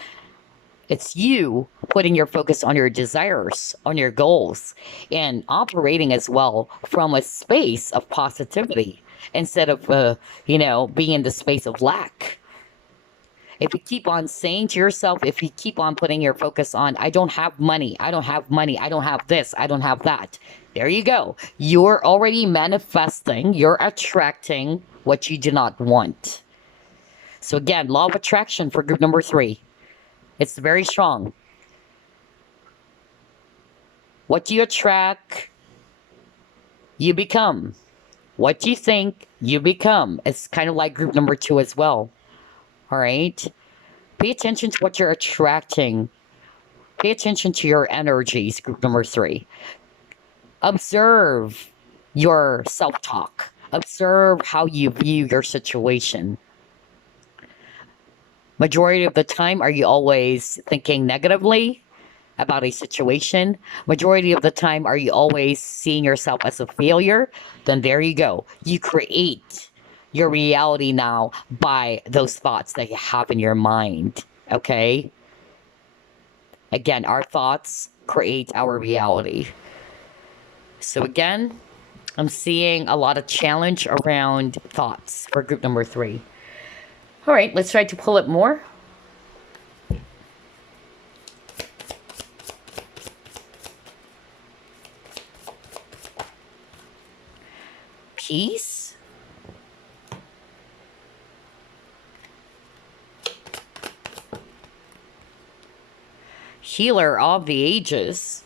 it's you putting your focus on your desires, on your goals, and operating as well from a space of positivity instead of, being in the space of lack. If you keep on saying to yourself, if you keep on putting your focus on, I don't have money, I don't have money, I don't have this, I don't have that. There you go. You're already manifesting, you're attracting what you do not want. So again, law of attraction for group number 3. It's very strong. What you attract, you become. What you think, you become. It's kind of like group number 2 as well. All right? Pay attention to what you're attracting. Pay attention to your energies, group number 3. Observe your self-talk. Observe how you view your situation. Majority of the time, are you always thinking negatively about a situation? Majority of the time, are you always seeing yourself as a failure? Then there you go. You create your reality now by those thoughts that you have in your mind, okay? Again, our thoughts create our reality. So again, I'm seeing a lot of challenge around thoughts for group number 3. All right, let's try to pull it more. Peace. Healer of the ages.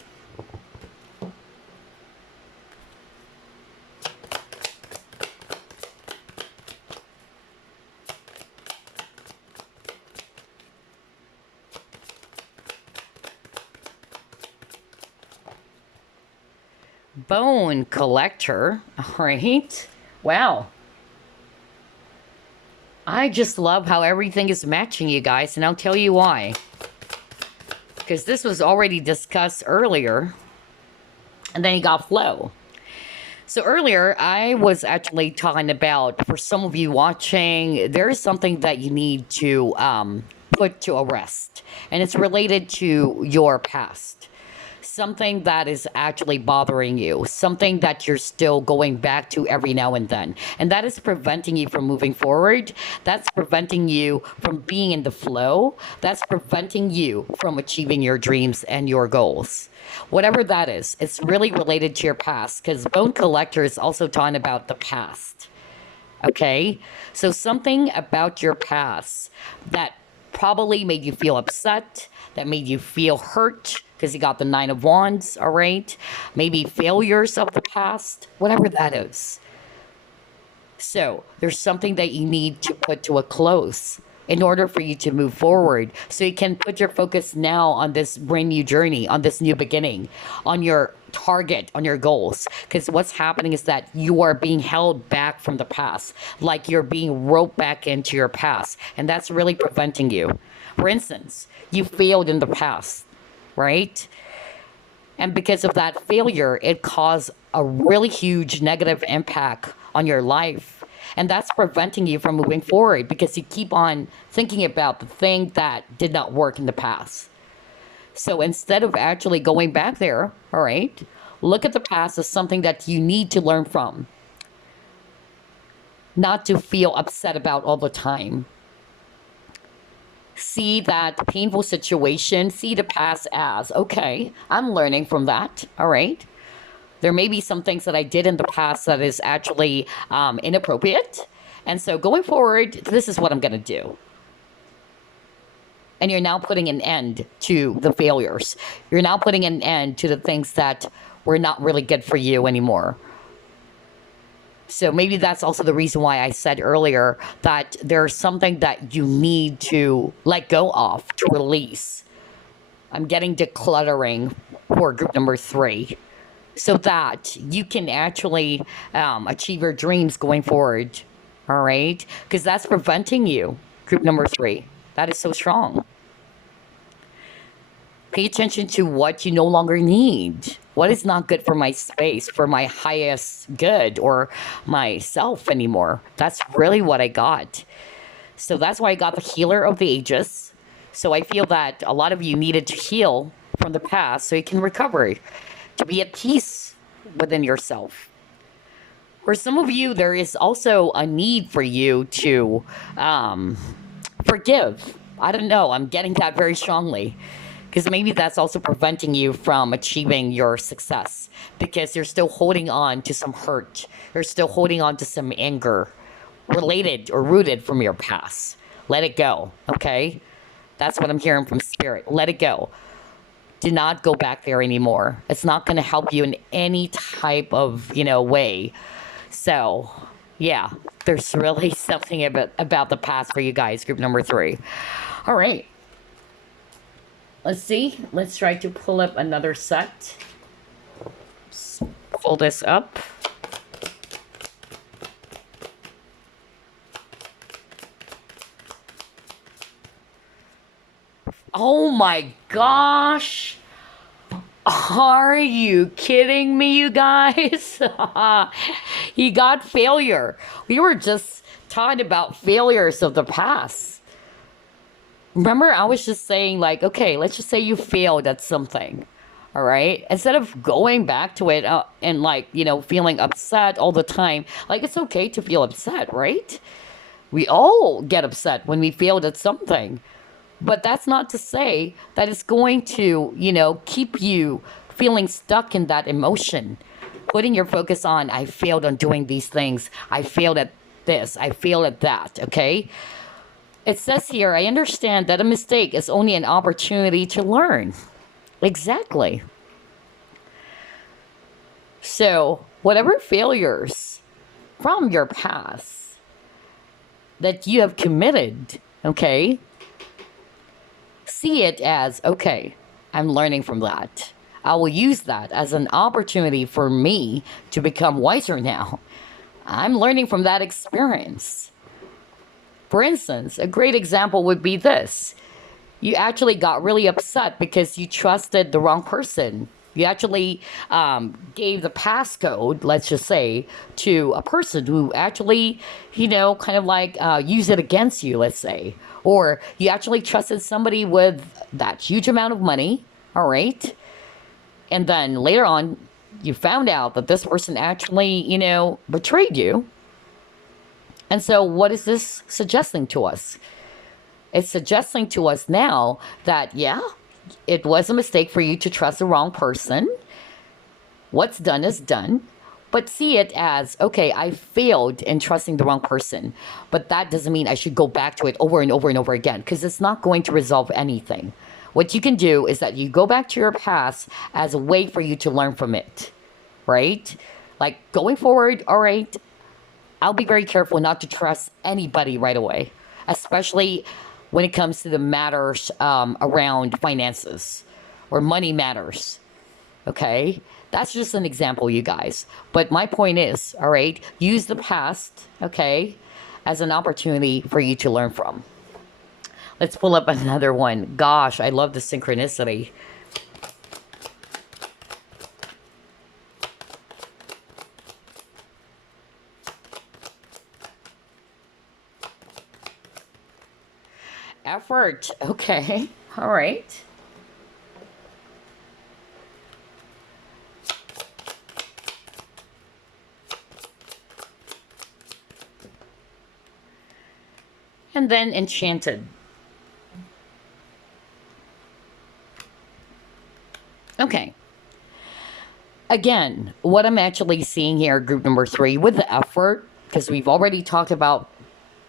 Bone collector. All right. Wow. I just love how everything is matching, you guys, and I'll tell you why. Because this was already discussed earlier, and then you got flow. So earlier, I was actually talking about, for some of you watching, there is something that you need to put to a rest, and it's related to your past. Something that is actually bothering you, something that you're still going back to every now and then, and that is preventing you from moving forward. That's preventing you from being in the flow. That's preventing you from achieving your dreams and your goals. Whatever that is, it's really related to your past, because Bone Collector is also talking about the past. Okay? So something about your past that probably made you feel upset, that made you feel hurt, because you got the 9 of Wands, all right? Maybe failures of the past, whatever that is. So there's something that you need to put to a close in order for you to move forward. So you can put your focus now on this brand new journey, on this new beginning, on your target, on your goals. Because what's happening is that you are being held back from the past, like you're being roped back into your past. And that's really preventing you. For instance, you failed in the past, right? And because of that failure, it caused a really huge negative impact on your life. And that's preventing you from moving forward because you keep on thinking about the thing that did not work in the past. So instead of actually going back there, all right, look at the past as something that you need to learn from, not to feel upset about all the time. See that painful situation, see the past as, okay, I'm learning from that, all right? There may be some things that I did in the past that is actually inappropriate. And so going forward, this is what I'm going to do. And you're now putting an end to the failures. You're now putting an end to the things that were not really good for you anymore. So maybe that's also the reason why I said earlier that there's something that you need to let go of, to release. I'm getting decluttering for group number 3 so that you can actually achieve your dreams going forward. All right? Because that's preventing you, group number 3. That is so strong. Pay attention to what you no longer need. What is not good for my space, for my highest good, or myself anymore. That's really what I got. So that's why I got the Healer of the Ages. So I feel that a lot of you needed to heal from the past so you can recover, to be at peace within yourself. For some of you, there is also a need for you to forgive. I don't know. I'm getting that very strongly. Because maybe that's also preventing you from achieving your success. Because you're still holding on to some hurt. You're still holding on to some anger related or rooted from your past. Let it go, okay? That's what I'm hearing from Spirit. Let it go. Do not go back there anymore. It's not going to help you in any type of, way. So, yeah, there's really something about the past for you guys, group number 3. All right. Let's see. Let's try to pull up another set. Just pull this up. Oh my gosh. Are you kidding me, you guys? You got failure. We were just talking about failures of the past. Remember, I was just saying, like, okay, let's just say you failed at something. All All right. Instead of going back to it and like, feeling upset all the time, like it's okay to feel upset, right? We all get upset when we failed at something. But that's not to say that it's going to, keep you feeling stuck in that emotion. Putting your focus on, I failed on doing these things. I failed at this. I failed at that. Okay. It says here, I understand that a mistake is only an opportunity to learn. Exactly. So, whatever failures from your past that you have committed, okay, see it as, okay, I'm learning from that. I will use that as an opportunity for me to become wiser now. I'm learning from that experience. For instance, a great example would be this. You actually got really upset because you trusted the wrong person. You actually gave the passcode, let's just say, to a person who actually, kind of like use it against you, let's say. Or you actually trusted somebody with that huge amount of money, all right? And then later on, you found out that this person actually, betrayed you. And so what is this suggesting to us? It's suggesting to us now that, yeah, it was a mistake for you to trust the wrong person. What's done is done. But see it as, okay, I failed in trusting the wrong person. But that doesn't mean I should go back to it over and over and over again, because it's not going to resolve anything. What you can do is that you go back to your past as a way for you to learn from it, right? Like going forward, all right, I'll be very careful not to trust anybody right away, especially when it comes to the matters around finances or money matters. Okay? That's just an example, you guys. But my point is, all right, use the past, okay, as an opportunity for you to learn from. Let's pull up another one. Gosh, I love the synchronicity. Effort. Okay. All right. And then enchanted. Okay. Again, what I'm actually seeing here, group number 3, with the effort, because we've already talked about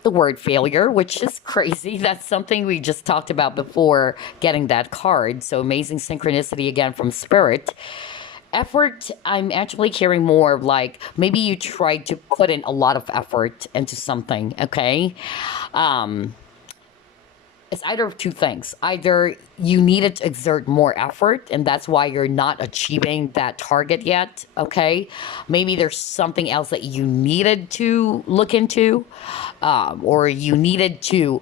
the word failure, which is crazy. That's something we just talked about before getting that card. So amazing synchronicity again from Spirit. Effort, I'm actually hearing more of like maybe you tried to put in a lot of effort into something, okay? It's either of two things. Either you needed to exert more effort and that's why you're not achieving that target yet, okay? Maybe there's something else that you needed to look into, or you needed to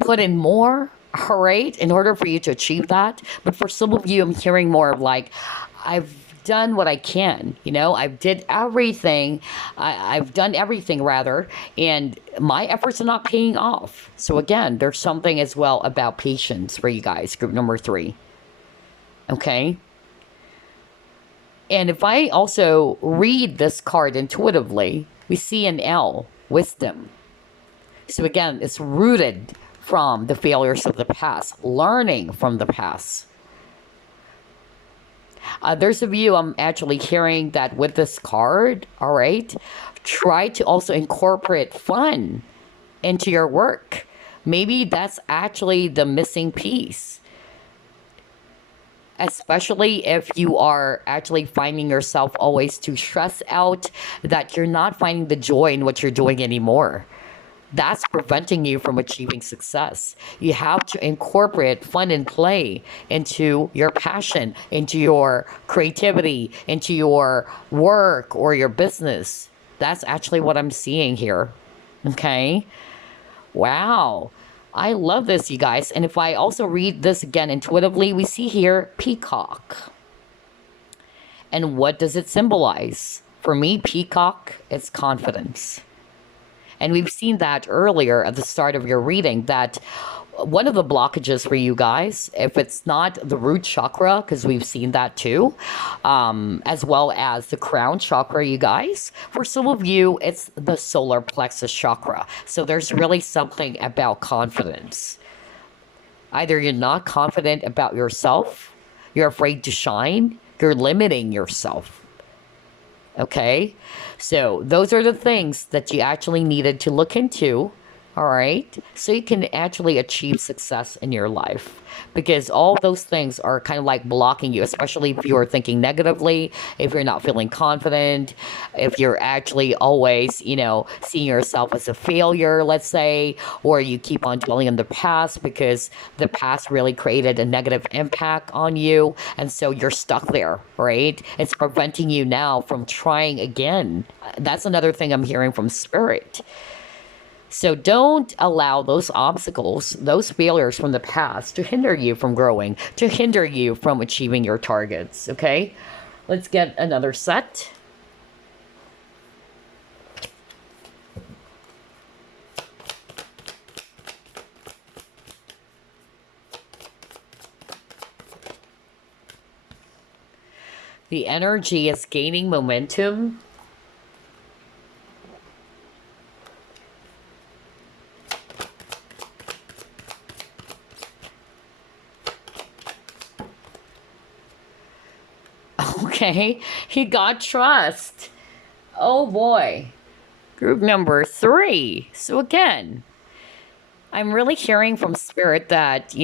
put in more, all right, in order for you to achieve that. But for some of you, I'm hearing more of like, I've done what I can, I've done everything rather, and my efforts are not paying off. So again, there's something as well about patience for you guys, group number 3. Okay. And if I also read this card intuitively, we see an L, wisdom. So again, it's rooted from the failures of the past, learning from the past. There's a view I'm actually hearing that with this card, all right, try to also incorporate fun into your work. Maybe that's actually the missing piece. Especially if you are actually finding yourself always too stressed out, that you're not finding the joy in what you're doing anymore. That's preventing you from achieving success. You have to incorporate fun and play into your passion, into your creativity, into your work or your business. That's actually what I'm seeing here. Okay? Wow. I love this, you guys. And if I also read this again intuitively, we see here peacock. And what does it symbolize? For me, peacock is confidence. And we've seen that earlier at the start of your reading, that one of the blockages for you guys, if it's not the root chakra, because we've seen that too, as well as the crown chakra, you guys, for some of you, it's the solar plexus chakra. So there's really something about confidence. Either you're not confident about yourself, you're afraid to shine, you're limiting yourself. Okay? So those are the things that you actually needed to look into. All right, so you can actually achieve success in your life, because all those things are kind of like blocking you, especially if you're thinking negatively, if you're not feeling confident, if you're actually always, seeing yourself as a failure, let's say, or you keep on dwelling in the past because the past really created a negative impact on you. And so you're stuck there, right? It's preventing you now from trying again. That's another thing I'm hearing from Spirit. So don't allow those obstacles, those failures from the past to hinder you from growing, to hinder you from achieving your targets, okay? Let's get another set. The energy is gaining momentum. Okay, he got trust. Oh boy. Group number 3. So again, I'm really hearing from Spirit that,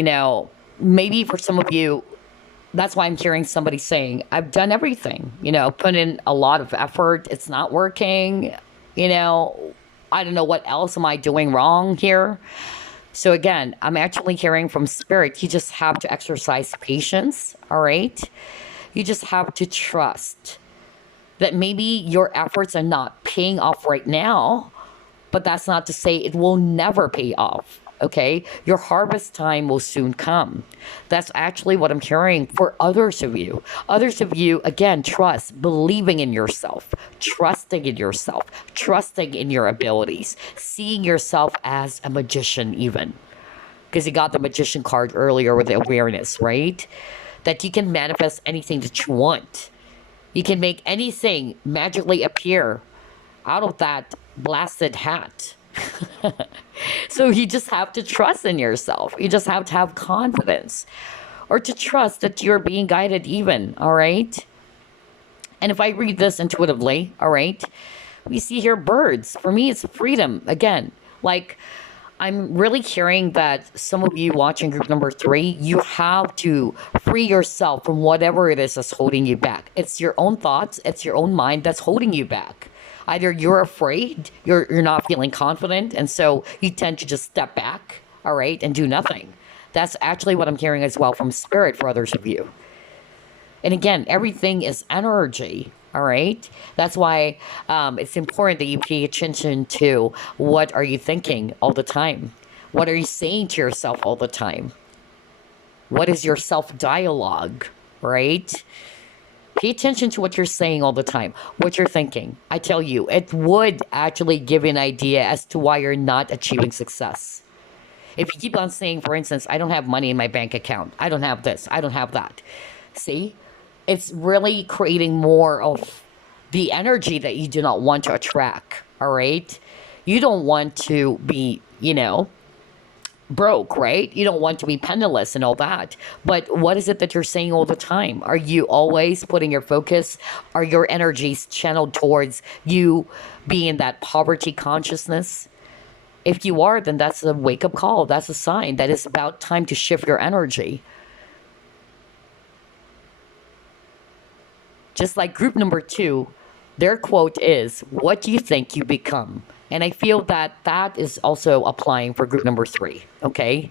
maybe for some of you, that's why I'm hearing somebody saying, I've done everything, put in a lot of effort. It's not working. I don't know what else am I doing wrong here. So again, I'm actually hearing from Spirit, you just have to exercise patience, all right? You just have to trust that maybe your efforts are not paying off right now, but that's not to say it will never pay off, okay? Your harvest time will soon come. That's actually what I'm hearing for others of you. Others of you, again, trust, believing in yourself, trusting in yourself, trusting in your abilities, seeing yourself as a magician even. Because you got the magician card earlier with the awareness, right? That you can manifest anything that you want. You can make anything magically appear out of that blasted hat. So you just have to trust in yourself. You just have to have confidence, or to trust that you're being guided even, all right? And if I read this intuitively, all right, we see here birds. For me, it's freedom. Again, like, I'm really hearing that some of you watching group number 3, you have to free yourself from whatever it is that's holding you back. It's your own thoughts, it's your own mind that's holding you back. Either you're afraid, you're not feeling confident, and so you tend to just step back, all right, and do nothing. That's actually what I'm hearing as well from Spirit for others of you. And again, everything is energy. All right. That's why it's important that you pay attention to what are you thinking all the time? What are you saying to yourself all the time? What is your self-dialogue, right? Pay attention to what you're saying all the time, what you're thinking. I tell you, it would actually give you an idea as to why you're not achieving success. If you keep on saying, for instance, I don't have money in my bank account, I don't have this, I don't have that. See? It's really creating more of the energy that you do not want to attract, all right? You don't want to be, broke, right? You don't want to be penniless and all that. But what is it that you're saying all the time? Are you always putting your focus, are your energies channeled towards you being in that poverty consciousness? If you are, then that's a wake-up call. That's a sign that it's about time to shift your energy. Just like group number 2, their quote is, what do you think you become? And I feel that that is also applying for group number 3, okay?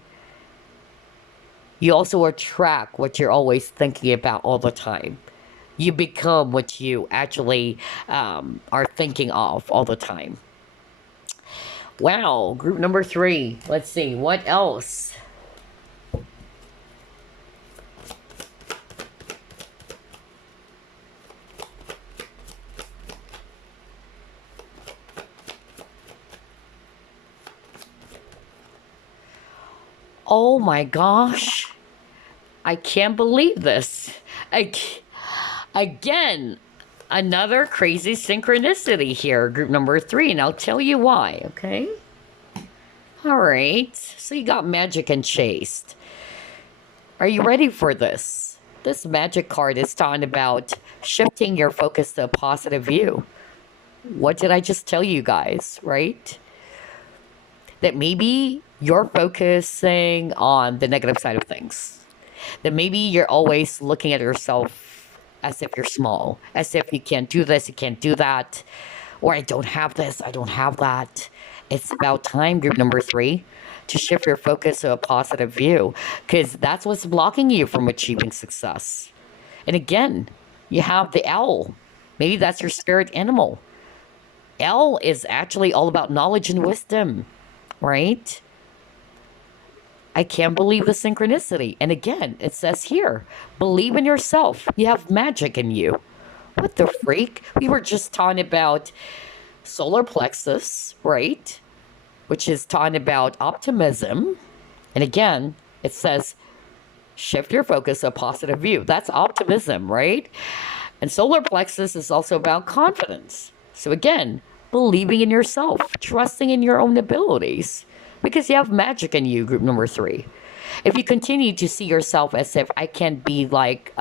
You also attract what you're always thinking about all the time. You become what you actually are thinking of all the time. Wow, group number 3. Let's see, what else? Oh my gosh. I can't believe this. Again, another crazy synchronicity here, group number 3, and I'll tell you why, okay? All right, so you got magic and chased. Are you ready for this? This magic card is talking about shifting your focus to a positive view. What did I just tell you guys, right? That maybe you're focusing on the negative side of things. That maybe you're always looking at yourself as if you're small, as if you can't do this, you can't do that, or I don't have this, I don't have that. It's about time, group number 3, to shift your focus to a positive view, because that's what's blocking you from achieving success. And again, you have the owl. Maybe that's your spirit animal. Owl is actually all about knowledge and wisdom, right? I can't believe the synchronicity. And again, it says here, believe in yourself. You have magic in you. What the freak? We were just talking about solar plexus, right? Which is talking about optimism. And again, it says, shift your focus to a positive view. That's optimism, right? And solar plexus is also about confidence. So again, believing in yourself, trusting in your own abilities, because you have magic in you, group number 3. If you continue to see yourself as if I can't be like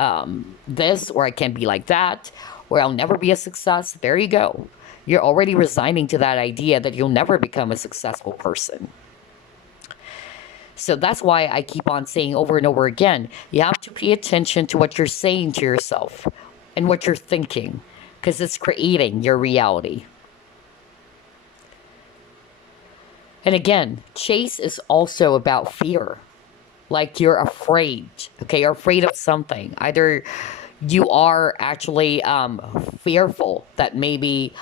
this, or I can't be like that, or I'll never be a success, there you go. You're already resigning to that idea that you'll never become a successful person. So that's why I keep on saying over and over again, you have to pay attention to what you're saying to yourself and what you're thinking, because it's creating your reality. And again, chase is also about fear. Like you're afraid, okay? You're afraid of something. Either you are actually fearful that maybe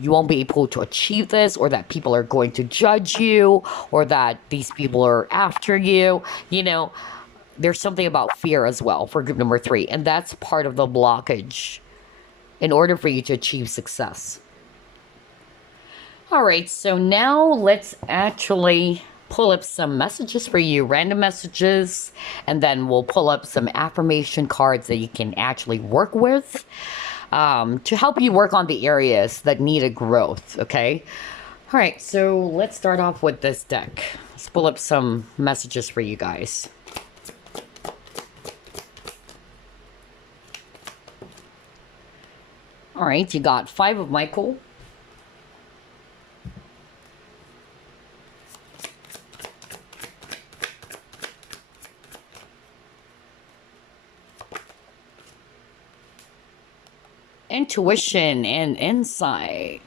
you won't be able to achieve this, or that people are going to judge you, or that these people are after you. You know, there's something about fear as well for group number 3. And that's part of the blockage in order for you to achieve success. All right, so now let's actually pull up some messages for you, random messages, and then we'll pull up some affirmation cards that you can actually work with to help you work on the areas that need a growth, okay? All right, so let's start off with this deck. Let's pull up some messages for you guys. All right, you got 5 of Michael. Intuition and insight.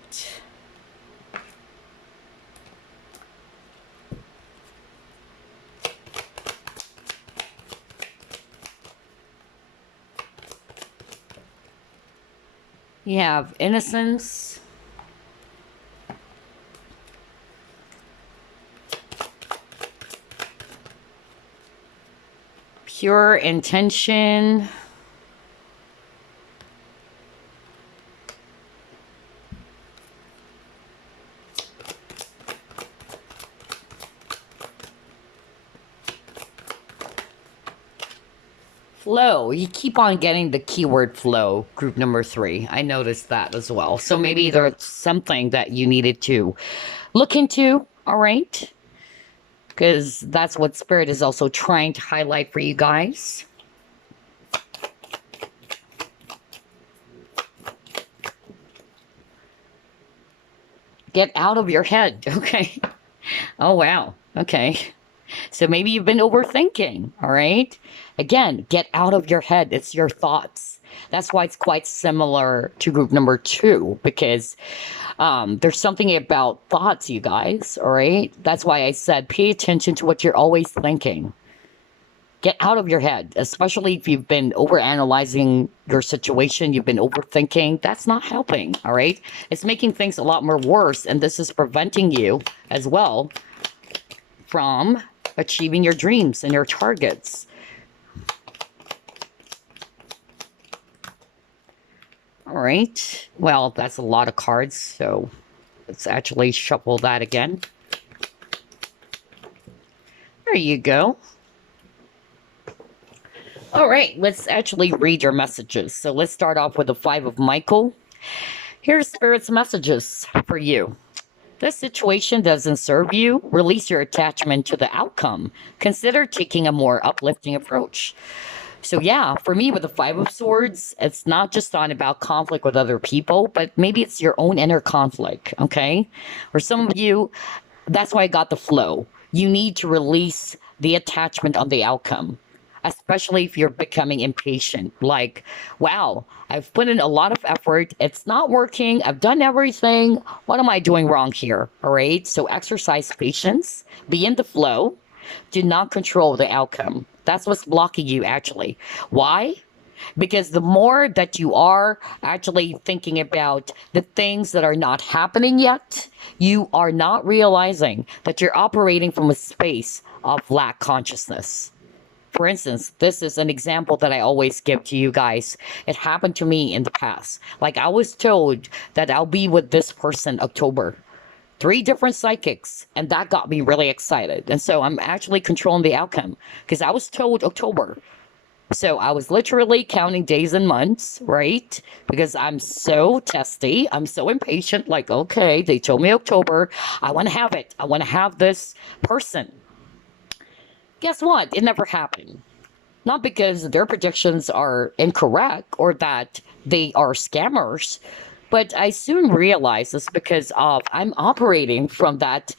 You have innocence. Pure intention. Flow. You keep on getting the keyword flow, group number 3. I noticed that as well. So maybe there's something that you needed to look into, all right? Because that's what Spirit is also trying to highlight for you guys. Get out of your head, okay? Oh, wow. Okay. So maybe you've been overthinking, all right? Again, get out of your head. It's your thoughts. That's why it's quite similar to group number 2, because there's something about thoughts, you guys, all right? That's why I said pay attention to what you're always thinking. Get out of your head, especially if you've been overanalyzing your situation, you've been overthinking. That's not helping, all right? It's making things a lot more worse, and this is preventing you as well from achieving your dreams and your targets. All right. Well, that's a lot of cards, so let's actually shuffle that again. There you go. All right, let's actually read your messages. So let's start off with the Five of Michael. Here's Spirit's messages for you. This situation doesn't serve you. Release your attachment to the outcome. Consider taking a more uplifting approach. So yeah, for me with the Five of Swords, it's not just on about conflict with other people, but maybe it's your own inner conflict, okay? For some of you, that's why I got the flow. You need to release the attachment on the outcome, especially if you're becoming impatient. Like, wow, I've put in a lot of effort. It's not working. I've done everything. What am I doing wrong here? All right. So exercise patience, be in the flow. Do not control the outcome. That's what's blocking you, actually. Why? Because the more that you are actually thinking about the things that are not happening yet, you are not realizing that you're operating from a space of lack consciousness. For instance, this is an example that I always give to you guys. It happened to me in the past. Like, I was told that I'll be with this person October. 3 different psychics, and that got me really excited. And so I'm actually controlling the outcome because I was told October. So I was literally counting days and months, right? Because I'm so testy. I'm so impatient. Like, okay, they told me October. I want to have it. I want to have this person. Guess what? It never happened. Not because their predictions are incorrect or that they are scammers, but I soon realized it's because of I'm operating from that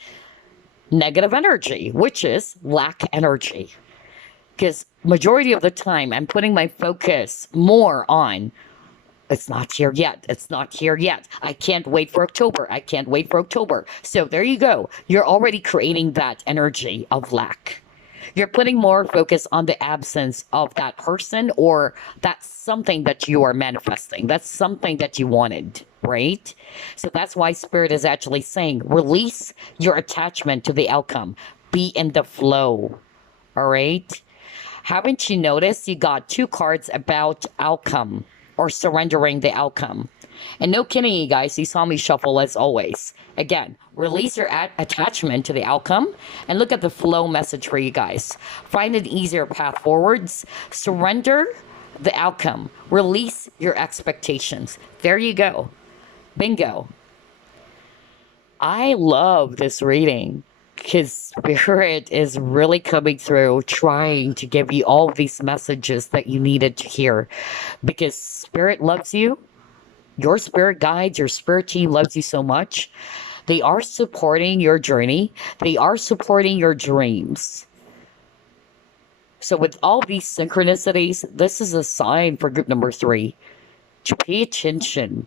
negative energy, which is lack energy. Because majority of the time, I'm putting my focus more on it's not here yet. It's not here yet. I can't wait for October. I can't wait for October. So there you go. You're already creating that energy of lack. You're putting more focus on the absence of that person or that's something that you are manifesting. That's something that you wanted, right? So that's why Spirit is actually saying release your attachment to the outcome. Be in the flow, all right? Haven't you noticed you got 2 cards about outcome or surrendering the outcome? And no kidding, you guys, you saw me shuffle as always. Again, release your attachment to the outcome and look at the flow message for you guys. Find an easier path forwards. Surrender the outcome. Release your expectations. There you go. Bingo. I love this reading because Spirit is really coming through trying to give you all these messages that you needed to hear because Spirit loves you. Your spirit guides, your spirit team loves you so much. They are supporting your journey. They are supporting your dreams. So with all these synchronicities, this is a sign for group number 3 to pay attention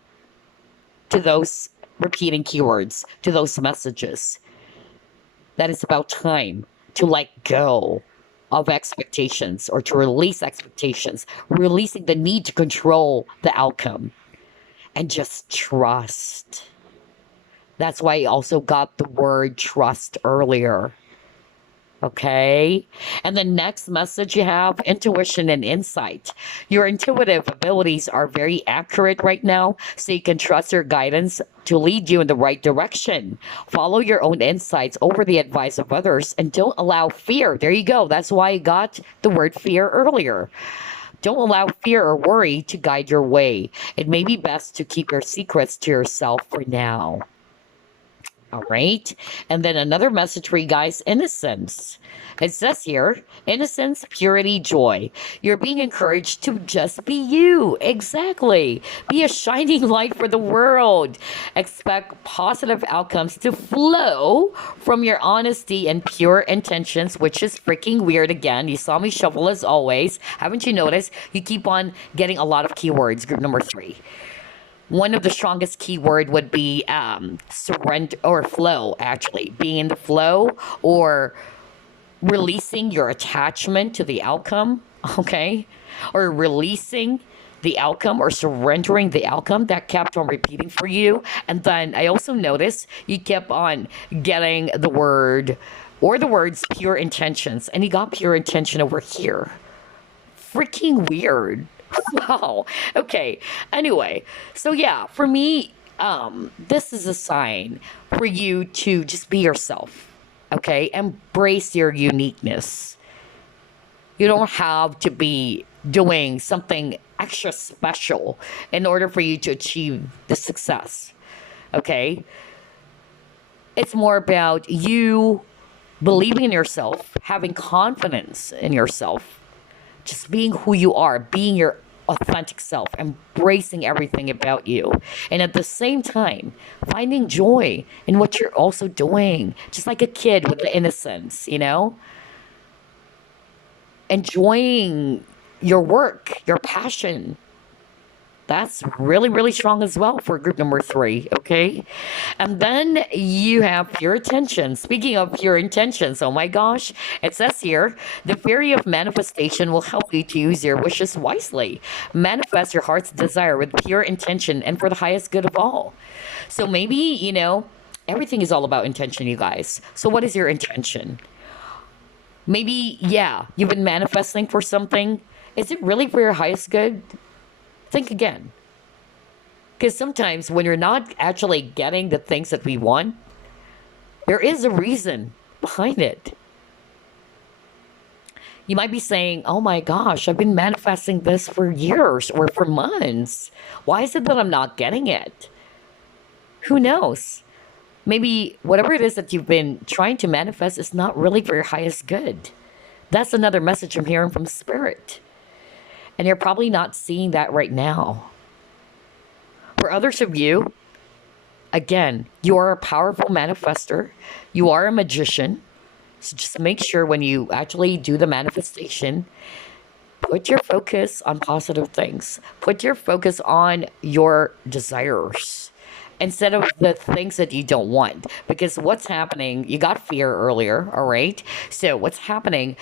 to those repeating keywords, to those messages. That it's about time to let go of expectations or to release expectations, releasing the need to control the outcome. And just trust. That's why I also got the word trust earlier. Okay? And the next message you have, intuition and insight. Your intuitive abilities are very accurate right now, so you can trust your guidance to lead you in the right direction. Follow your own insights over the advice of others and don't allow fear. There you go. That's why I got the word fear earlier. Don't allow fear or worry to guide your way. It may be best to keep your secrets to yourself for now. All right. And then another message for you guys, innocence. It says here, innocence, purity, joy. You're being encouraged to just be you. Exactly. Be a shining light for the world. Expect positive outcomes to flow from your honesty and pure intentions, which is freaking weird again. You saw me shuffle as always. Haven't you noticed? You keep on getting a lot of keywords, group number 3. One of the strongest keyword would be surrender or flow, actually. Being in the flow or releasing your attachment to the outcome, okay? Or releasing the outcome or surrendering the outcome. That kept on repeating for you. And then I also noticed you kept on getting the word or the words pure intentions. And you got pure intention over here. Freaking weird. Wow. Okay. Anyway, so yeah, for me, this is a sign for you to just be yourself. Okay? Embrace your uniqueness. You don't have to be doing something extra special in order for you to achieve the success. Okay? It's more about you believing in yourself, having confidence in yourself, just being who you are, being your authentic self, embracing everything about you. And at the same time, finding joy in what you're also doing, just like a kid with the innocence, you know? Enjoying your work, your passion. That's really, really strong as well for group number 3, okay? And then you have pure intentions. Speaking of pure intentions, oh my gosh, it says here, the theory of manifestation will help you to use your wishes wisely. Manifest your heart's desire with pure intention and for the highest good of all. So maybe, everything is all about intention, you guys. So what is your intention? Maybe, yeah, you've been manifesting for something. Is it really for your highest good? Think again. Because sometimes when you're not actually getting the things that we want, there is a reason behind it. You might be saying, oh my gosh, I've been manifesting this for years or for months. Why is it that I'm not getting it? Who knows? Maybe whatever it is that you've been trying to manifest is not really for your highest good. That's another message I'm hearing from Spirit. And you're probably not seeing that right now. For others of you, again, you are a powerful manifester. You are a magician. So just make sure when you actually do the manifestation, put your focus on positive things. Put your focus on your desires instead of the things that you don't want. Because what's happening, you got fear earlier, all right? So what's happening,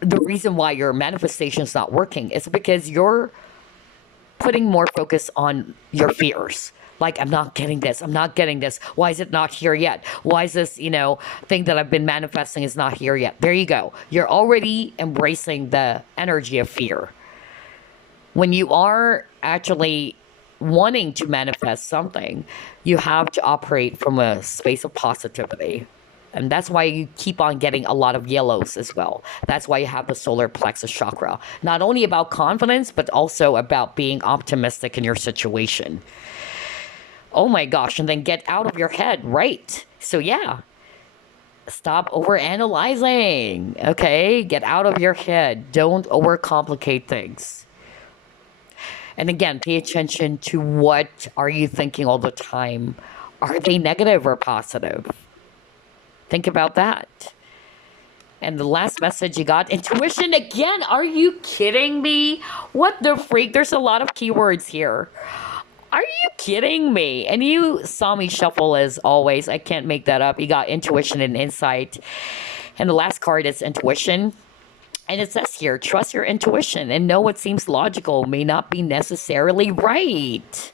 the reason why your manifestation is not working is because you're putting more focus on your fears. Like, I'm not getting this. I'm not getting this. Why is it not here yet? Why is this, thing that I've been manifesting is not here yet? There you go. You're already embracing the energy of fear. When you are actually wanting to manifest something, you have to operate from a space of positivity. And that's why you keep on getting a lot of yellows as well. That's why you have the solar plexus chakra. Not only about confidence, but also about being optimistic in your situation. Oh my gosh, and then get out of your head, right? So yeah, stop overanalyzing, okay? Get out of your head. Don't overcomplicate things. And again, pay attention to what are you thinking all the time. Are they negative or positive? Think about that. And the last message you got, intuition again. Are you kidding me? What the freak? There's a lot of keywords here. Are you kidding me? And you saw me shuffle as always. I can't make that up. You got intuition and insight. And the last card is intuition. And it says here, trust your intuition and know what seems logical may not be necessarily right.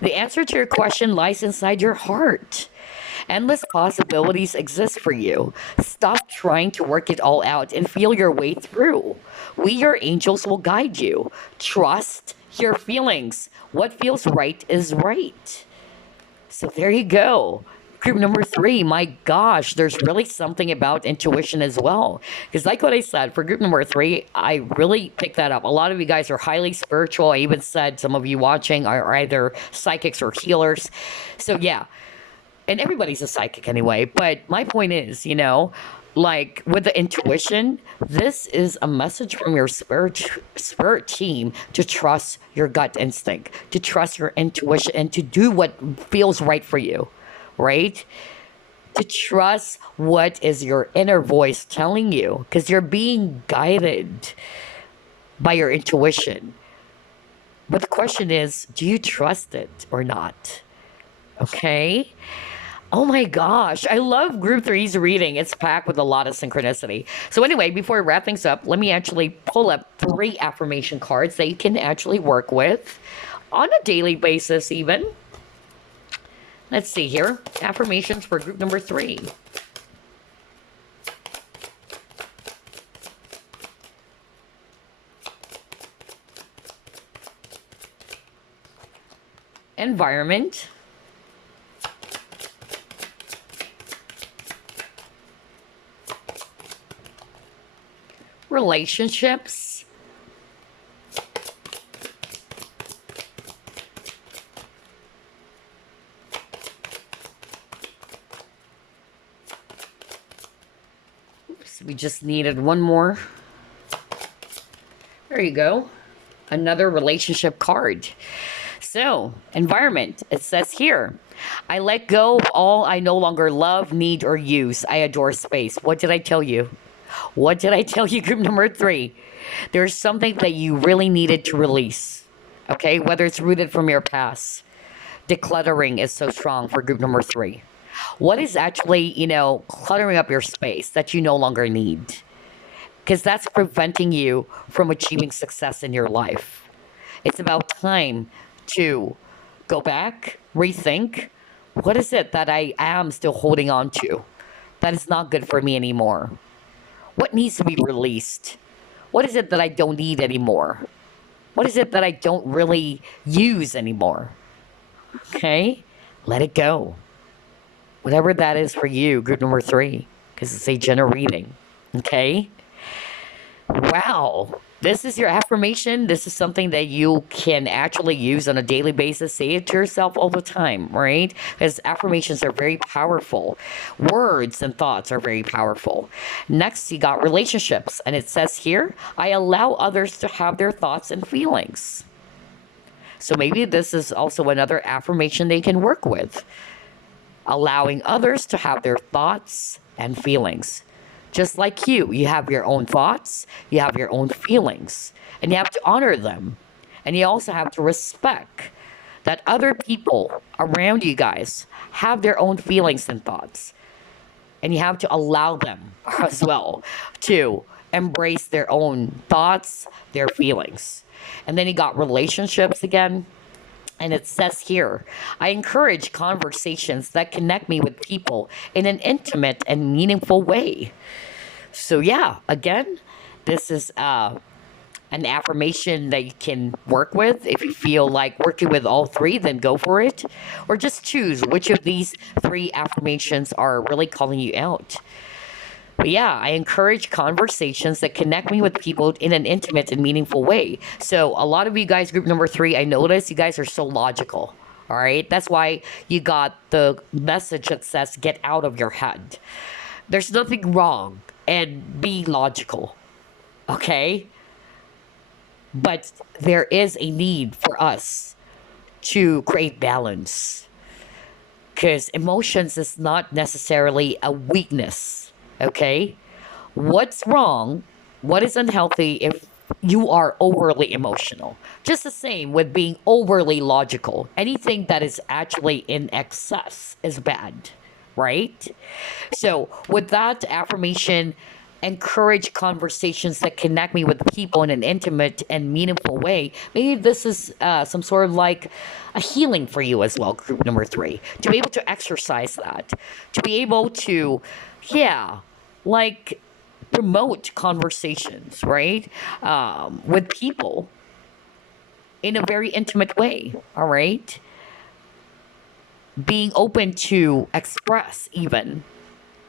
The answer to your question lies inside your heart. Endless possibilities exist for you. Stop trying to work it all out and feel your way through. We, your angels, will guide you. Trust your feelings. What feels right is right. So there you go. Group number 3, my gosh, there's really something about intuition as well. Because like what I said, for group number 3, I really picked that up. A lot of you guys are highly spiritual. I even said some of you watching are either psychics or healers. So yeah, and everybody's a psychic anyway. But my point is, like with the intuition, this is a message from your spirit team to trust your gut instinct, to trust your intuition, and to do what feels right for you, right? To trust what is your inner voice telling you, because you're being guided by your intuition. But the question is, do you trust it or not? Okay? Oh my gosh, I love Group 3's reading. It's packed with a lot of synchronicity. So anyway, before I wrap things up, let me actually pull up 3 affirmation cards that you can actually work with on a daily basis even. Let's see here. Affirmations for group number 3. Environment. relationships. Oops, we just needed one more. There you go. Another relationship card. So, environment. It says here, I let go of all I no longer love, need, or use. I adore space. What did I tell you? What did I tell you, group number 3? There's something that you really needed to release. Okay? Whether it's rooted from your past. Decluttering is so strong for group number 3. What is actually, cluttering up your space that you no longer need? Because that's preventing you from achieving success in your life. It's about time to go back, rethink. What is it that I am still holding on to that is not good for me anymore? What needs to be released? What is it that I don't need anymore? What is it that I don't really use anymore? Okay? Let it go. Whatever that is for you, group number 3, because it's a general reading. Okay? Wow. This is your affirmation. This is something that you can actually use on a daily basis. Say it to yourself all the time, right? Because affirmations are very powerful. Words and thoughts are very powerful. Next, you got relationships. And it says here, I allow others to have their thoughts and feelings. So maybe this is also another affirmation they can work with. Allowing others to have their thoughts and feelings. Just like you have your own thoughts, you have your own feelings, and you have to honor them. And you also have to respect that other people around you guys have their own feelings and thoughts. And you have to allow them as well to embrace their own thoughts, their feelings. And then you got relationships again. And it says here, I encourage conversations that connect me with people in an intimate and meaningful way. So yeah, again, this is an affirmation that you can work with. If you feel like working with all 3, then go for it. Or just choose which of these 3 affirmations are really calling you out. But yeah, I encourage conversations that connect me with people in an intimate and meaningful way. So a lot of you guys, group number 3, I notice you guys are so logical. All right. That's why you got the message that says get out of your head. There's nothing wrong in being logical. Okay. But there is a need for us to create balance. Because emotions is not necessarily a weakness. Okay? What's wrong? What is unhealthy if you are overly emotional? Just the same with being overly logical. Anything that is actually in excess is bad, right? So, with that affirmation, encourage conversations that connect me with people in an intimate and meaningful way. Maybe this is some sort of like a healing for you as well, group number 3. To be able to exercise that. To be able to, like promote conversations, right? With people in a very intimate way, all right? Being open to express, even.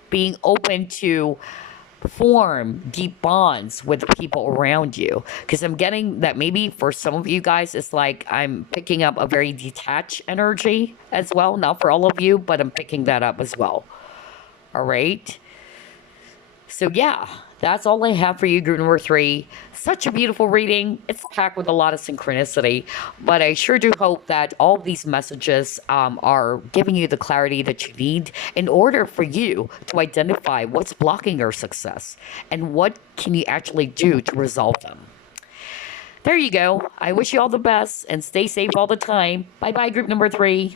Being open to form deep bonds with the people around you. Because I'm getting that maybe for some of you guys, it's like I'm picking up a very detached energy as well. Not for all of you, but I'm picking that up as well. All right? So yeah, that's all I have for you, group number 3. Such a beautiful reading. It's packed with a lot of synchronicity, but I sure do hope that all of these messages are giving you the clarity that you need in order for you to identify what's blocking your success and what can you actually do to resolve them. There you go. I wish you all the best and stay safe all the time. Bye bye, group number 3.